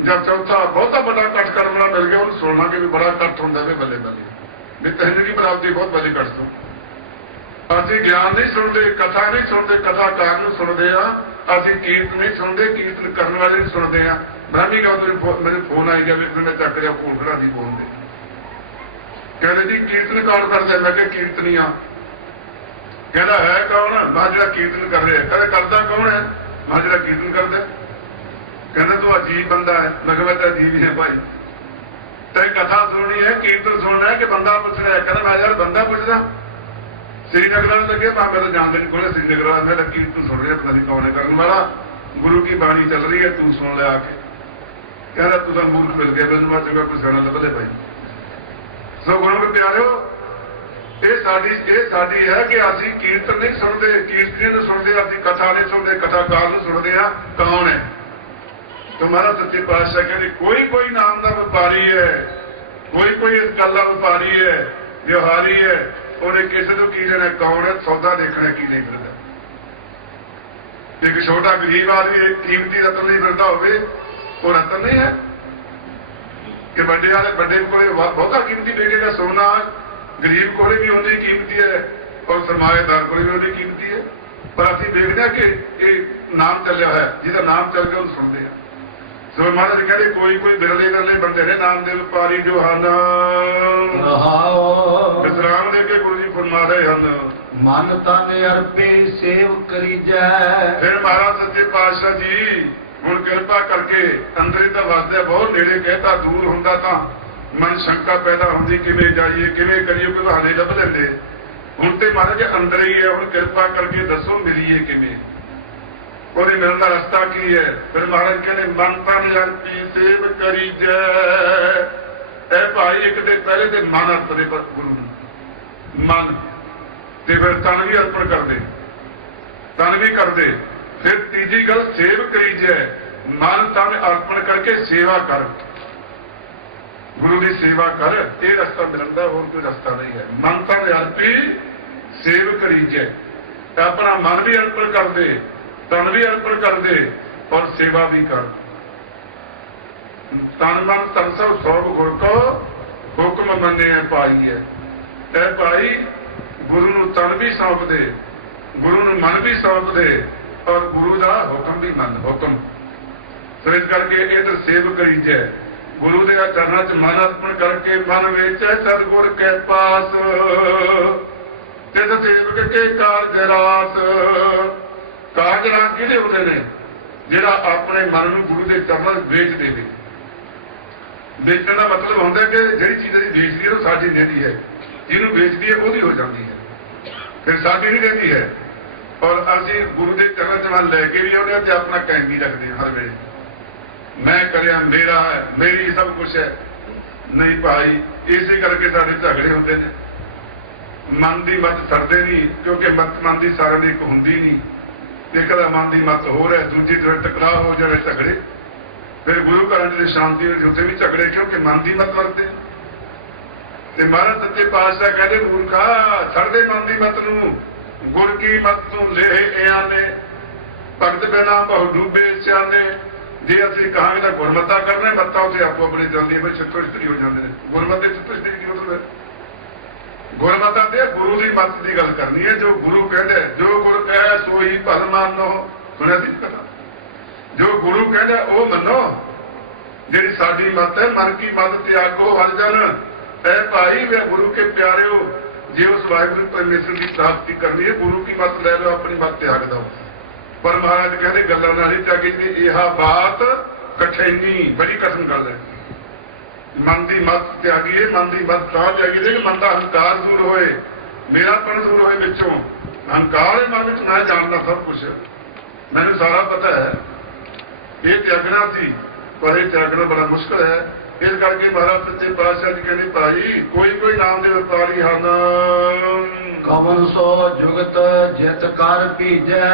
ਜਦ ਚੌਥਾ ਬਹੁਤਾ ਵੱਡਾ ਇਕੱਠ ਕਰਨ ਵਾਲਾ ਮਿਲ ਗਿਆ, ਉਹਨੂੰ ਸੁਣਨਾ ਕਿ ਵੀ ਬੜਾ ਇਕੱਠ ਹੁੰਦਾ ਵੀ ਬੱਲੇ ਬੱਲੇ, ਵੀ ਤੈਨੂੰ ਕੀ ਪ੍ਰਾਪਤੀ ਬਹੁਤ ਵੱਡੀ ਇਕੱਠ ਤੋਂ। ਅਸੀਂ ਗਿਆਨ ਨਹੀਂ ਸੁਣਦੇ, ਕਥਾ ਨਹੀਂ ਸੁਣਦੇ, ਕਥਾਕਾਰ ਨੂੰ ਸੁਣਦੇ ਆ। ਅਸੀਂ ਕੀਰਤਨ ਨਹੀਂ ਸੁਣਦੇ, ਕੀਰਤਨ ਕਰਨ ਵਾਲੇ ਨੂੰ ਸੁਣਦੇ ਆ। ਬ੍ਰਾਹਮੀ ਕਾ ਮੈਨੂੰ ਫੋਨ ਆਈ ਗਿਆ, ਵੀ ਮੈਂ ਚੱਕ ਰਿਹਾ ਫੋਨ ਖੜਾ ਸੀ ਫੋਨ ਤੇ, ਕਹਿੰਦੇ ਜੀ ਕੀਰਤਨ ਕੌਣ ਕਰਦਾ? ਮੈਂ ਕਿਹਾ ਕੀਰਤਨੀ ਆ। ਕਹਿੰਦਾ ਹੈ ਕੌਣ? ਮੈਂ ਜਿਹੜਾ ਕੀਰਤਨ ਕਰ ਰਿਹਾ। ਕਹਿੰਦਾ ਕਰਦਾ ਕੌਣ ਹੈ? ਮੈਂ ਜਿਹੜਾ ਕੀਰਤਨ ਕਰਦਾ। ਕਹਿੰਦਾ ਤੂੰ ਅਜੀਬ ਬੰਦਾ ਹੈ। ਮੈਂ ਕਿਹਾ ਮੈਂ ਤਾਂ ਅਜੀਬ ਹੀ ਹੈ ਭਾਈ, ਤੇ ਕਥਾ ਸੁਣਨੀ ਹੈ, ਕੀਰਤਨ ਸੁਣਨਾ ਹੈ ਕਿ ਬੰਦਾ ਪੁੱਛਣਾ ਹੈ? ਕਹਿੰਦਾ ਮੈਂ ਯਾਰ ਬੰਦਾ ਪੁੱਛਦਾ। ਸ੍ਰੀਨਗਰ ਨੂੰ ਲੱਗੇ ਭਾਵੇਂ ਤਾਂ ਜਾਣਦੇ ਨਹੀਂ ਕੋਲੇ ਸ੍ਰੀਨਗਰ, ਮੈਂ ਤਾਂ ਕੀਰਤਨ ਸੁਣ ਰਿਹਾ, ਪਤਾ ਨਹੀਂ ਕੌਣ ਹੈ ਕਰਨ ਵਾਲਾ, ਗੁਰੂ ਕੀ ਬਾਣੀ ਚੱਲ ਰਹੀ ਹੈ, ਤੂੰ ਸੁਣ ਲਿਆ ਆ ਕੇ। ਕਹਿੰਦਾ ਤੂੰ ਤਾਂ ਮੂਰਖ ਮਿਲ ਗਿਆ, ਮੈਨੂੰ ਮੈਂ ਚੰਗਾ ਕੋਈ ਸਿਆਣਾ ਲੱਭਦੇ ਭਾਈ। ਸੋ ਗੁਰੂ ਪਿਆਰਿਓ, ਇਹ ਸਾਡੀ ਹੈ ਕਿ ਅਸੀਂ ਕੀਰਤਨ ਨਹੀਂ ਸੁਣਦੇ, ਕੀਰਤਨੀਆਂ ਨੂੰ ਸੁਣਦੇ, ਅਸੀਂ ਕਥਾ ਨਹੀਂ ਸੁਣਦੇ, ਕਥਾਕਾਰ ਨੂੰ ਸੁਣਦੇ ਆ। ਕੌਣ ਹੈ? ਤੁਹਾਡਾ ਸੱਚੇ ਪਾਤਸ਼ਾਹ ਕਹਿੰਦੇ ਕੋਈ ਕੋਈ ਨਾਮ ਦਾ ਵਪਾਰੀ ਹੈ, ਕੋਈ ਕੋਈ ਇਸ ਗੱਲ ਦਾ ਵਪਾਰੀ ਹੈ, ਵਿਵਹਾਰੀ ਹੈ। ਉਹਨੇ ਕਿਸੇ ਨੂੰ ਕੀ ਲੈਣਾ? ਕੌਣ ਹੈ? ਸੌਦਾ ਦੇਖਣਾ ਕੀ ਨਹੀਂ ਫਿਰਦਾ। ਇੱਕ ਛੋਟਾ ਗਰੀਬ ਆਦਮੀ ਕੀਮਤੀ ਰਤਨ ਲਈ ਫਿਰਦਾ ਹੋਵੇ, ਉਹ ਰਤਨ ਨਹੀਂ ਹੈ। ਕਿ ਵੱਡੇ ਵਾਲੇ ਵੱਡੇ ਕੋਲੇ ਬਹੁਤਾ ਕੀਮਤੀ ਵੇਖੇਗਾ ਸੋਨਾ, ਗਰੀਬ ਕੋਲੇ ਵੀ ਉਹਦੀ ਕੀਮਤੀ ਹੈ, ਔਰ ਸਰਮਾਏਦਾਰ ਕੋਲੇ ਵੀ ਉਹਦੀ ਕੀਮਤੀ ਹੈ। ਪਰ ਅਸੀਂ ਦੇਖਦੇ ਹਾਂ ਕਿ ਇਹ ਨਾਮ ਚੱਲਿਆ ਹੋਇਆ, ਜਿਹਦਾ ਨਾਮ ਚੱਲ ਗਿਆ ਉਹਨੂੰ ਸੁਣਦੇ ਆ। ਸੋ ਮਹਾਰਾਜ ਕਹਿੰਦੇ ਕੋਈ ਕੋਈ ਬਿਰਲੇ ਬਿਰਲੇ ਬੰਦੇ ਨੇ ਨਾਮ ਦੇ ਵਪਾਰੀ ਜੋ ਹਨ। ਵਿਸਰਾਮ ਦੇ ਕੇ ਗੁਰੂ ਜੀ ਫਰਮਾ ਰਹੇ ਹਨ, ਮਨ ਤਨ ਅਰਪੇ ਸੇਵ ਕਰੀਜੈ। ਫਿਰ ਮਹਾਰਾਜ ਸੱਚੇ ਪਾਤਸ਼ਾਹ ਜੀ ਹੁਣ ਕਿਰਪਾ ਕਰਕੇ ਅੰਦਰ ਹੀ ਤਾਂ ਵਸਦੇ, ਬਹੁਤ ਨੇੜੇ ਕਹਿਤਾ, ਦੂਰ ਹੁੰਦਾ ਤਾਂ ਮਨ ਸ਼ੰਕਾ ਪੈਦਾ ਹੁੰਦੀ, ਕਿਵੇਂ ਜਾਈਏ, ਕਿਵੇਂ ਕਰੀਏ, ਕੋਈ ਬਹਾਨੇ ਲੱਭ ਲੈਂਦੇ। ਹੁਣ ਤੇ ਮਹਾਰਾਜ ਅੰਦਰ ਹੀ ਹੈ, ਹੁਣ ਕਿਰਪਾ ਕਰਕੇ ਦੱਸੋ ਮਿਲੀਏ ਕਿਵੇਂ। ਉਹਦੇ ਮਿਲਣ ਦਾ ਰਸਤਾ ਕੀ ਹੈ? ਫਿਰ ਮਹਾਰਾਜ ਕਹਿੰਦੇ ਮਨ ਤਨ ਅਰਪੀ ਸੇਵ ਕਰੀਜੈ। ਇਹ ਭਾਈ ਇੱਕ ਦੇ ਪਹਿਲੇ ਤੇ ਮਨ ਅਰਪਦੇ ਗੁਰੂ ਨੂੰ, ਮਨ ਤੇ ਫਿਰ ਤਨ ਵੀ ਅਰਪਣ ਕਰਦੇ, ਤਨ ਵੀ ਕਰਦੇ। ਫਿਰ ਤੀਜੀ ਗੱਲ ਸੇਵ ਕਰੀਜੈ, ਮਨ ਤਨ ਅਰਪਣ ਕਰਕੇ ਸੇਵਾ ਕਰ, ਗੁਰੂ ਦੀ ਸੇਵਾ ਕਰ। ਇਹ ਰਸਤਾ ਮਿਲਣ ਦਾ ਹੋਰ ਕੋਈ ਰਸਤਾ ਨਹੀਂ ਹੈ। ਮਨ ਤਨ ਅਰਪੀ ਸੇਵ ਕਰੀਜੈ, ਆਪਣਾ ਮਨ ਵੀ ਅਰਪਣ ਕਰਦੇ, ਤਨ ਵੀ ਅਰਪਣ ਕਰਦੇ ਔਰ ਸੇਵਾ ਵੀ ਕਰ। ਤਨ ਮਨ ਤਨ ਸਭ ਸੋਭ ਗੁਰ ਕੋ ਹੁਕਮ ਮੰਨਿਆ ਪਾਈ ਹੈ। ਇਹ ਭਾਈ ਗੁਰੂ ਨੂੰ ਤਨ ਵੀ ਸੌਂਪ ਦੇ, ਗੁਰੂ ਨੂੰ ਮਨ ਵੀ ਸੌਂਪ ਦੇ ਔਰ ਗੁਰੂ ਦਾ ਹੁਕਮ ਵੀ ਮੰਨ। ਹੁਕਮ ਸੋ ਇਸ ਕਰਕੇ ਇਹ ਤਾਂ ਸੇਵ ਕਰੀਜੈ, ਗੁਰੂ ਦੇ ਚਰਨਾਂ 'ਚ ਮਨ ਅਰਪਣ ਕਰਕੇ ਮਨ ਵਿੱਚ ਸਤਿਗੁਰ ਕੇ ਪਾਸ ਤਿਸ ਸੇਵਕ ਕੇ ਕਾਰਜ ਰਾਸ। ਕਾਰਜ ਰਾਸ ਕਿਹੜੇ ਹੁੰਦੇ ਨੇ? ਜਿਹੜਾ ਆਪਣੇ ਮਨ ਨੂੰ ਗੁਰੂ ਦੇ ਚਰਨਾਂ 'ਚ ਵੇਚ ਦੇਵੇ। ਵੇਚਣ ਦਾ ਮਤਲਬ ਹੁੰਦਾ ਕਿ ਜਿਹੜੀ ਚੀਜ਼ ਅਸੀਂ ਵੇਚਦੀ ਹੈ ਉਹ ਸਾਡੀ ਨਹੀਂ ਹੈ, ਜਿਹਨੂੰ ਵੇਚਦੀ ਹੈ ਉਹਦੀ ਹੋ ਜਾਂਦੀ ਹੈ, ਫਿਰ ਸਾਡੀ ਨਹੀਂ ਰਹਿੰਦੀ ਹੈ। ਔਰ ਅਸੀਂ ਗੁਰੂ ਦੇ ਚਰਨਾਂ 'ਚ ਮਨ ਲੈ ਕੇ ਵੀ ਆਉਂਦੇ ਹਾਂ ਤੇ ਆਪਣਾ ਕਾਇਮ ਵੀ ਰੱਖਦੇ ਹਾਂ ਹਰ ਵੇਲੇ। ਮੈਂ ਕਰਿਆ, ਮੇਰਾ ਹੈ, ਮੇਰੀ ਸਭ ਕੁਛ ਹੈ। ਨਹੀਂ ਭਾਈ, ਇਸੇ ਕਰਕੇ ਸਾਡੇ ਝਗੜੇ ਹੁੰਦੇ ਨੇ। ਮਨ ਦੀ ਮੱਤ ਛੱਡਦੇ ਨਹੀਂ, ਕਿਉਂਕਿ ਮਨ ਦੀ ਸਾਰਿਆਂ ਦੀ ਇੱਕ ਹੁੰਦੀ ਨਹੀਂ। ਇੱਕ ਦਾ ਮਨ ਦੀ ਮੱਤ ਹੋਰ ਹੈ, ਦੂਜੀ ਤੋਂ ਟਕਰਾਅ ਹੋ ਜਾਵੇ ਝਗੜੇ। ਫਿਰ ਗੁਰੂ ਘਰਾਂ ਦੀ ਸ਼ਾਂਤੀ ਵਿੱਚ ਉੱਥੇ ਵੀ ਝਗੜੇ, ਕਿਉਂਕਿ ਮਨ ਦੀ ਮੱਤ ਵਰਤੇ। ਤੇ ਮਹਾਰਾਜ ਸੱਚੇ ਪਾਤਸ਼ਾਹ ਕਹਿੰਦੇ ਮੂਰਖਾ ਛੱਡਦੇ ਮਨ ਦੀ ਮੱਤ ਨੂੰ, ਗੁਰ ਕੀ ਮੱਤ ਤੂੰ ਲੈ ਆਨੇ, ਭਗਤ ਬਿਨਾ ਬਹੁ ਡੂਬੇ ਸਿਆਨੇ। ਜੇ ਅਸੀਂ ਕਹਾਂਗੇ ਤਾਂ ਗੁਰਮਤਾ ਕਰਨਾ, ਮੱਤਾਂ ਉੱਥੇ ਆਪੋ ਆਪਣੀ ਚੱਲਦੀਆਂ ਫਿਰ ਛਿੱਤਰ ਛਿੱਤਰੀ ਹੋ ਜਾਂਦੇ ਨੇ। ਗੁਰਮਤੇ ਛਿੱਤਰ ਛਿੱਤਰੀ ਕੀ ਮਤਲਬ ਹੈ? ਗੁਰਮਤਾ ਤੇ ਗੁਰੂ ਦੀ ਮੱਤ ਦੀ ਗੱਲ ਕਰਨੀ ਹੈ। ਜੋ ਗੁਰੂ ਕਹਿੰਦਾ, ਜੋ ਗੁਰੂ ਕਹੇ ਸੋਈ ਭਲ ਮੰਨੋ। ਸੁਣਿਆ ਸੀ ਪਤਾ? ਜੋ ਗੁਰੂ ਕਹਿੰਦਾ ਉਹ ਮੰਨੋ। ਜਿਹੜੀ ਸਾਡੀ ਮੱਤ ਹੈ, ਮਨ ਕੀ ਮੱਤ ਤਿਆਗੋ ਹਰ ਜਨ। ਐ ਭਾਈ ਵੇ ਗੁਰੂ ਕੇ ਪਿਆਰਿਓ, ਜੇ ਉਸ ਵਾਹਿਗੁਰੂ ਪਰਮੇਸ਼ਰ ਦੀ ਪ੍ਰਾਪਤੀ ਕਰਨੀ ਹੈ, ਗੁਰੂ ਕੀ ਮੱਤ ਲੈ ਲਓ, ਆਪਣੀ ਮੱਤ ਤਿਆਗ ਦਿਓ। ਪਰ ਮਹਾਰਾਜ ਕਹਿੰਦੇ ਗੱਲਾਂ ਨਾਲ ਹੀ ਤਿਆਗੀ ਦੀ ਇਹ ਬਾਤ ਕਠਿਨੀ, ਬੜੀ ਕਠਿਨ ਗੱਲ ਹੈ। ਮਨ ਦੀ ਮੱਤ ਤਿਆਗੀਏ, ਮਨ ਦੀ ਮੱਤ ਤਾਂ ਤਿਆਗੀ ਦੇ ਕਿ ਮਨ ਦਾ ਹੰਕਾਰ ਦੂਰ ਹੋਏ, ਮੇਰਾਪਣ ਦੂਰ ਹੋਏ ਵਿੱਚੋਂ। ਹੰਕਾਰ ਹੈ ਮਨ ਵਿੱਚ, ਮੈਂ ਜਾਣਦਾ ਸਭ ਕੁਛ, ਮੈਨੂੰ ਸਾਰਾ ਪਤਾ ਹੈ। ਇਹ ਤਿਆਗਣਾ ਸੀ, ਪਰ ਇਹ ਤਿਆਗਣਾ ਬੜਾ ਮੁਸ਼ਕਲ ਹੈ। ਇਸ ਕਰਕੇ ਮਹਾਰਾਜ ਸੱਚੇ ਪਾਤਸ਼ਾਹ ਜੀ ਕਹਿੰਦੇ ਭਾਈ ਕੋਈ ਕੋਈ ਨਾਮ ਦੇ ਵਪਾਰੀ ਹਨ। ਕਵਨ ਸੋ ਜੁਗਤ ਜਿਤ ਕਰ ਭੀਜੈ।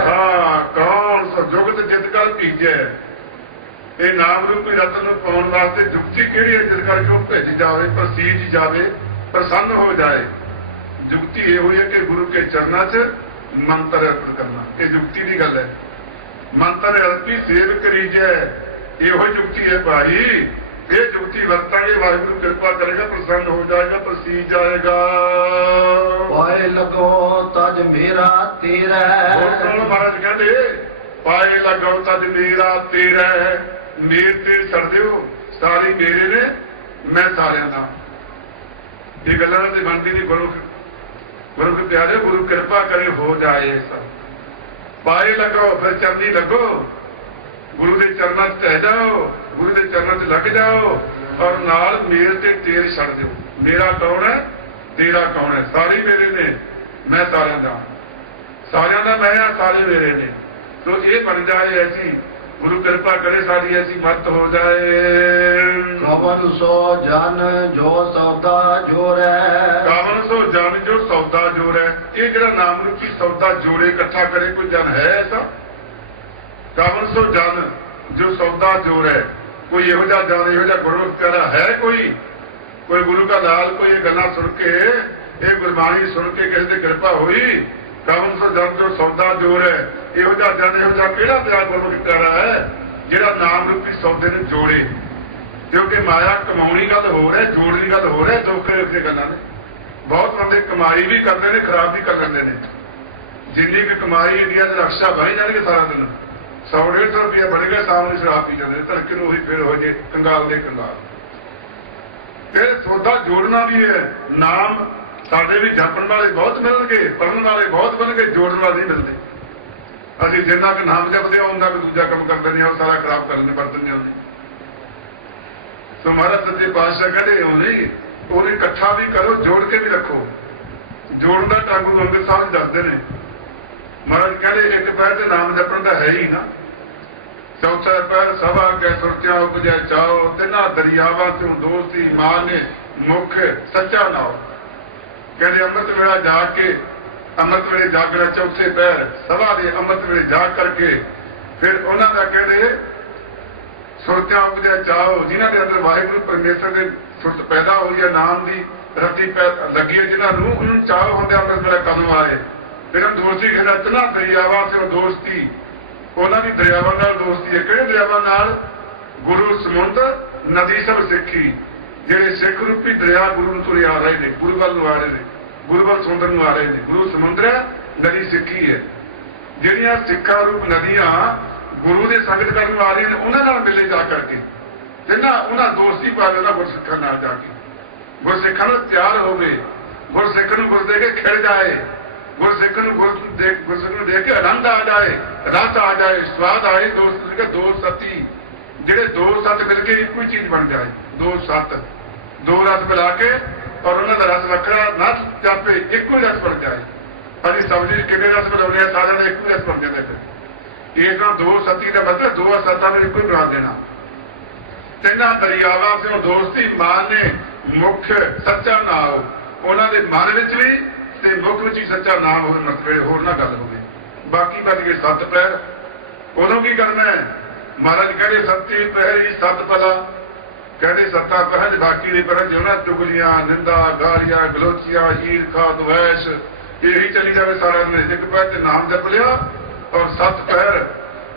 ਹਾਂ, ਕੌਣ ਸੋ ਜੁਗਤ ਜਿਤ ਕਰ ਭੀਜੈ। ਇਹ ਨਾਮ ਰੂਪੀ ਰਤਨ ਨੂੰ ਪਾਉਣ ਵਾਸਤੇ ਜੁਗਤੀ ਕਿਹੜੀ ਹੈ? ਜਿਸ ਕਰਕੇ ਉਹ ਭਿੱਜ ਜਾਵੇ, ਪ੍ਰਸੀਜ ਜਾਵੇ, ਪ੍ਰਸੰਨ ਹੋ ਜਾਏ। ਜੁਗਤੀ ਇਹ ਹੋਈ ਹੈ ਕਿ ਗੁਰੂ ਕੇ ਚਰਨਾਂ 'ਚ ਮੰਤਰ ਅਰਪਣ ਕਰਨਾ। ਇਹ ਜੁਗਤੀ ਦੀ ਗੱਲ ਹੈ। ਮੰਤਰ ਅਰਪੀ ਸੇਵ ਕਰੀਜੈ, ਇਹੋ ਜੁਗਤੀ ਹੈ ਭਾਈ। ਇਹ ਜੁਗਤੀ ਵਰਤਾਂਗੇ, ਵਾਹਿਗੁਰੂ ਕਿਰਪਾ ਕਰੇਗਾ, ਪ੍ਰਸੰਨ ਹੋ ਜਾਏਗਾ, ਪ੍ਰਸੀਜ ਜਾਏਗਾ। ਪਾਏ ਲਗੋ ਤਜ ਮੇਰਾ ਤੇਰਾ। ਮਹਾਰਾਜ ਕਹਿੰਦੇ ਪਾਏ ਲਗੋ ਤਜ ਮੇਰਾ ਤੇਰਾ। ਮੇਰੇ ਤੇ ਛੱਡ ਦਿਓ, ਸਾਰੇ ਮੇਰੇ ਨੇ, ਮੈਂ ਸਾਰਿਆਂ ਦਾ। ਇਹ ਗੱਲਾਂ ਤੇ ਬਣਦੀ ਨਹੀਂ। ਗੁਰੂ ਕੇ ਪਿਆਰੇ, ਗੁਰੂ ਕਿਰਪਾ ਕਰੇ ਹੋ ਜਾਏ ਸਭ। ਪਾਏ ਲੱਗੋ, ਫਿਰ ਚਰਨੀ ਲੱਗੋ, ਗੁਰੂ ਦੇ ਚਰਨਾਂ 'ਚ ਟਹਿ ਜਾਓ, ਗੁਰੂ ਦੇ ਚਰਨਾਂ 'ਚ ਲੱਗ ਜਾਓ ਔਰ ਨਾਲ ਮੇਰ ਤੇ ਤੇਰ ਛੱਡ ਦਿਓ। ਮੇਰਾ ਕੌਣ ਹੈ? ਤੇਰਾ ਕੌਣ ਹੈ? ਸਾਰੇ ਮੇਰੇ ਨੇ, ਮੈਂ ਸਾਰਿਆਂ ਦਾ। ਸਾਰਿਆਂ ਦਾ ਮੈਂ ਹਾਂ, ਸਾਰੇ ਮੇਰੇ ਨੇ। ਸੋ ਇਹ ਬਣ ਜਾਏ ਐਸੀ, ਗੁਰੂ ਕਿਰਪਾ ਕਰੇ ਸਾਡੀ ਐਸੀ ਮੱਤ ਹੋ ਜਾਏ। ਕਵਨ ਸੋ ਜਨ ਜੋ ਸੌਦਾ ਜੋਰੈ। ਕਵਨ ਸੋ ਜਨ ਜੋ ਸੌਦਾ ਜੋਰੈ। ਇਹ ਜਿਹੜਾ ਨਾਮ ਰੂਪੀ ਸੌਦਾ ਜੋੜੇ, ਇਕੱਠਾ ਕਰੇ, ਕੋਈ ਜਨ ਹੈ ਐਸਾ? ਕਵਨ ਸੋ ਜਨ ਜੋ ਸੌਦਾ ਜੋਰੈ। ਕੋਈ ਇਹੋ ਜਿਹਾ ਜਨ, ਇਹੋ ਜਿਹਾ ਗੁਰੂ ਪਿਆਰਾ ਹੈ? ਕੋਈ ਗੁਰੂ ਦਾ ਲਾਲ, ਕੋਈ ਇਹ ਗੱਲਾਂ ਸੁਣ ਕੇ, ਇਹ ਗੁਰਬਾਣੀ ਸੁਣ ਕੇ ਕਿਸੇ ਦੀ ਕਿਰਪਾ ਹੋਈ? ਕਵਨ ਸੋ ਜਨ ਜੋ ਸੌਦਾ ਜੋਰੈ। ਇਹੋ ਜਿਹਾ ਜਨ, ਇਹੋ ਜਿਹਾ ਕਿਹੜਾ ਪਿਆਰ ਗੁਰੂ ਪਿਆਰਾ ਹੈ ਜਿਹੜਾ ਨਾਮ ਰੂਪੀ ਸੌਦੇ ਨੂੰ ਜੋੜੇ? ਕਿਉਂਕਿ ਮਾਇਆ ਕਮਾਉਣੀ ਗੱਲ ਹੋ ਰਿਹਾ, ਜੋੜਨੀ ਗੱਲ ਹੋ ਰਿਹਾ, ਦੋਖੇ ਦੀਆਂ ਗੱਲਾਂ ਨੇ। ਬਹੁਤ ਬੰਦੇ ਕਮਾਈ ਵੀ ਕਰਦੇ ਨੇ, ਖਰਾਬ ਵੀ ਕਰ ਲੈਂਦੇ ਨੇ। ਜਿੰਨੀ ਕੁ ਕਮਾਈ ਇੰਡੀਆ ਦੇ ਰਕਸ਼ਾ ਬਾਈ ਜਾਣਗੇ ਸਾਰਾ ਦਿਨ, 100-150 ਰੁਪਇਆ ਬਣ ਗਿਆ, ਸਾਹਮਣੇ ਸ਼ਰਾਬ ਪੀ ਜਾਂਦੇ ਨੇ, ਧੜਕੇ ਨੂੰ ਉਹੀ ਫਿਰ ਹੋ ਜੇ ਕੰਗਾਲ ਦੇ ਕੰਗਾਲ। ਫਿਰ ਸੌਦਾ ਜੋੜਨਾ ਵੀ ਹੈ। ਨਾਮ ਸਾਡੇ ਵੀ ਜਪਣ ਵਾਲੇ ਬਹੁਤ ਮਿਲਣਗੇ, ਪੜ੍ਹਨ ਵਾਲੇ ਬਹੁਤ ਬਣਨਗੇ, ਜੋੜਨ ਵਾਲੇ ਨਹੀਂ ਮਿਲਦੇ। ਅਸੀਂ ਜਿੰਨਾ ਕੁ ਨਾਮ ਜਪਦੇ ਹਾਂ ਉਹਨਾਂ ਕੁ ਦੂਜਾ ਕੰਮ ਕਰਦੇ ਨੇ, ਉਹ ਸਾਰਾ ਖਰਾਬ ਕਰਦੇ ਵਰਤਦੇ ਹੁੰਦੇ। ਸੋ ਮਹਾਰਾਜ ਸੱਚੇ ਪਾਤਸ਼ਾਹ ਕਹਿੰਦੇ ਉਹਨੇ ਇਕੱਠਾ ਵੀ ਕਰੋ, ਜੋੜ ਕੇ ਵੀ ਰੱਖੋ। ਜੋੜਨ ਦਾ ਢੰਗ ਗੁਰੂ ਅੰਗਦ ਸਾਹਿਬ ਦੱਸਦੇ ਨੇ। ਮਹਾਰਾਜ ਕਹਿੰਦੇ ਇੱਕ ਪੈਰ ਤੇ ਨਾਮ ਜਪਣ ਦਾ ਹੈ ਹੀ ਨਾ। ਚੌਥਾ ਪੈਰ ਸਭਾ ਕੇ ਸੁਰਤਿਆਂ ਉਪਜੈ ਚਾਓ, ਤਿੰਨਾਂ ਦਰਿਆਵਾਂ ਤੋਂ ਦੋਸਤੀ ਮਾਂ ਨੇ ਮੁੱਖ ਸੱਚਾ ਨਾਉ। ਕਹਿੰਦੇ ਅੰਮ੍ਰਿਤ ਵੇਲਾ ਜਾ ਕੇ ਅੰਮ੍ਰਿਤ ਵੇਲੇ ਜਾਗਣਾ, ਚੌਥੇ ਪੈਰ ਸਭਾ ਦੇ ਅੰਮ੍ਰਿਤ ਵੇਲੇ ਜਾਗ ਕਰਕੇ ਫਿਰ ਉਹਨਾਂ ਦਾ ਕਹਿੰਦੇ ਸੁਰਤਿਆਂ ਉਪਜੈ ਚਾਓ, ਜਿਨ੍ਹਾਂ ਦੇ ਅੰਦਰ ਵਾਹਿਗੁਰੂ ਪਰਮੇਸ਼ਰ ਦੇ ਸੁਰਤ ਪੈਦਾ ਹੋਈ ਹੈ, ਨਾਮ ਦੀ ਰੱਤੀ ਲੱਗੀ ਹੈ, ਜਿਹਨਾਂ ਨੂੰ ਉਹਨੂੰ ਚਾਹ ਹੁੰਦੇ ਅੰਮ੍ਰਿਤ ਵੇਲਾ ਕਦੋਂ ਆਏ। ਫਿਰ ਦੋਸਤੀ ਕਹਿੰਦਾ ਤਿੰਨਾਂ ਦਰਿਆਵਾਂ ਤੋਂ ਦੋਸਤੀ, ਉਹਨਾਂ ਦੀ ਦਰਿਆਵਾਂ ਨਾਲ ਦੋਸਤੀ ਹੈ। ਕਿਹੜੇ ਦਰਿਆਵਾਂ ਨਾਲ? ਗੁਰੂ ਸਮੁੰਦਰ ਨਦੀ ਸਭ ਸਿੱਖੀ। ਜਿਹੜੇ ਸਿੱਖ ਰੂਪੀ ਦਰਿਆ ਗੁਰੂ ਨੂੰ ਤੁਰੇ ਆ ਰਹੇ ਨੇ, ਗੁਰੂ ਵੱਲ ਨੂੰ ਆ ਰਹੇ ਨੇ, ਗੁਰੂ ਵੱਲ ਸਮੁੰਦਰ ਨੂੰ ਆ ਰਹੇ ਨੇ। ਗੁਰੂ ਸਮੁੰਦਰ ਹੈ, ਨਦੀ ਸਿੱਖੀ ਹੈ। ਜਿਹੜੀਆਂ ਸਿੱਖਾਂ ਰੂਪ ਨਦੀਆਂ ਗੁਰੂ ਦੇ ਸੰਗਤ ਕਰਨ ਨੂੰ ਆ ਰਹੀਆਂ ਨੇ, ਉਹਨਾਂ ਨਾਲ ਮਿਲੇ ਜਾ ਕਰਕੇ ਤੇ ਨਾ ਉਹਨਾਂ ਦੋਸਤੀ ਪਾ ਦੇਣਾ ਗੁਰਸਿੱਖਾਂ ਨਾਲ ਜਾ ਕੇ। ਗੁਰਸਿੱਖਾਂ ਨੂੰ ਪਿਆਰ ਹੋਵੇ, ਗੁਰਸਿੱਖ ਨੂੰ ਗੁਰ ਦੇ ਕੇ ਖਿੜ ਜਾਏ, ਗੁਰਸਿੱਖ ਨੂੰ ਗੁਰਸਿੱਖ ਨੂੰ ਦੇਖ ਕੇ ਆਨੰਦ ਆ ਜਾਏ, ਰਸ ਆ ਜਾਏ, ਸਵਾਦ ਆਏ। ਦੋ ਸਤੀ, ਜਿਹੜੇ ਦੋ ਸੱਤ ਮਿਲ ਕੇ ਇੱਕੋ ਹੀ ਚੀਜ਼ ਬਣ ਜਾਏ। ਦੋ ਸੱਤ, ਦੋ ਰਸ ਮਿਲਾ ਕੇ ਔਰ ਉਹਨਾਂ ਦਾ ਰਸ ਵੱਖਰਾ ਨਾ ਜਾਪੇ, ਇੱਕੋ ਹੀ ਰਸ ਬਣ ਜਾਏ। ਅਸੀਂ ਸਬਜ਼ੀ ਕਿੰਨੇ ਰਸ ਬਣਾਉਂਦੇ ਆ, ਸਾਰਿਆਂ ਦਾ ਇੱਕੋ ਹੀ ਰਸ ਬਣ ਜਾਂਦਾ। ਫਿਰ ਇਹ ਤਾਂ ਦੋ ਸਤੀ ਦਾ ਮਤਲਬ ਦੋ ਸੱਤਾਂ ਨੂੰ ਇੱਕੋ ਹੀ ਬਣਾ ਦੇਣਾ। ਤਿੰਨਾਂ ਦਰਿਆਵਾਂ ਤੋਂ ਦੋਸਤੀ ਮਾਂ ਨੇ ਮੁੱਖ ਸੱਚਾ ਨਾਮ, ਉਹਨਾਂ ਦੇ ਮਨ ਵਿੱਚ ਵੀ ਤੇ ਮੁੱਖ ਵਿੱਚ ਹੀ ਸੱਚਾ ਨਾਮ ਹੋਵੇ। ਮਤਲਬ ਹੋਰ ਨਾ ਗੱਲ ਹੋਵੇ। ਬਾਕੀ ਬਚ ਗਏ ਸੱਤ ਪੈਰ, ਉਦੋਂ ਕੀ ਕਰਨਾ ਹੈ? ਮਹਾਰਾਜ ਕਹਿੰਦੇ ਸੱਤੀ ਪਹਿਰੀ ਸੱਤ ਪਲਾ। ਕਹਿੰਦੇ ਸੱਤਾ ਪਹਿਜ ਬਾਕੀ ਨਹੀਂ ਪਰ ਜਿਉਣਾ ਚੁਗਲੀਆਂ, ਨਿੰਦਾ, ਗਾਲੀਆਂ, ਗਲੋਚੀਆਂ, ਈਰਖਾ, ਦੁਵੈਸ਼, ਇਹੀ ਚੱਲੀ ਜਾਵੇ ਸਾਰਾ ਦਿਨ। ਇੱਕ ਪੈਰ ਤੇ ਨਾਮ ਜਪ ਲਿਆ ਔਰ ਸੱਤ ਪੈਰ,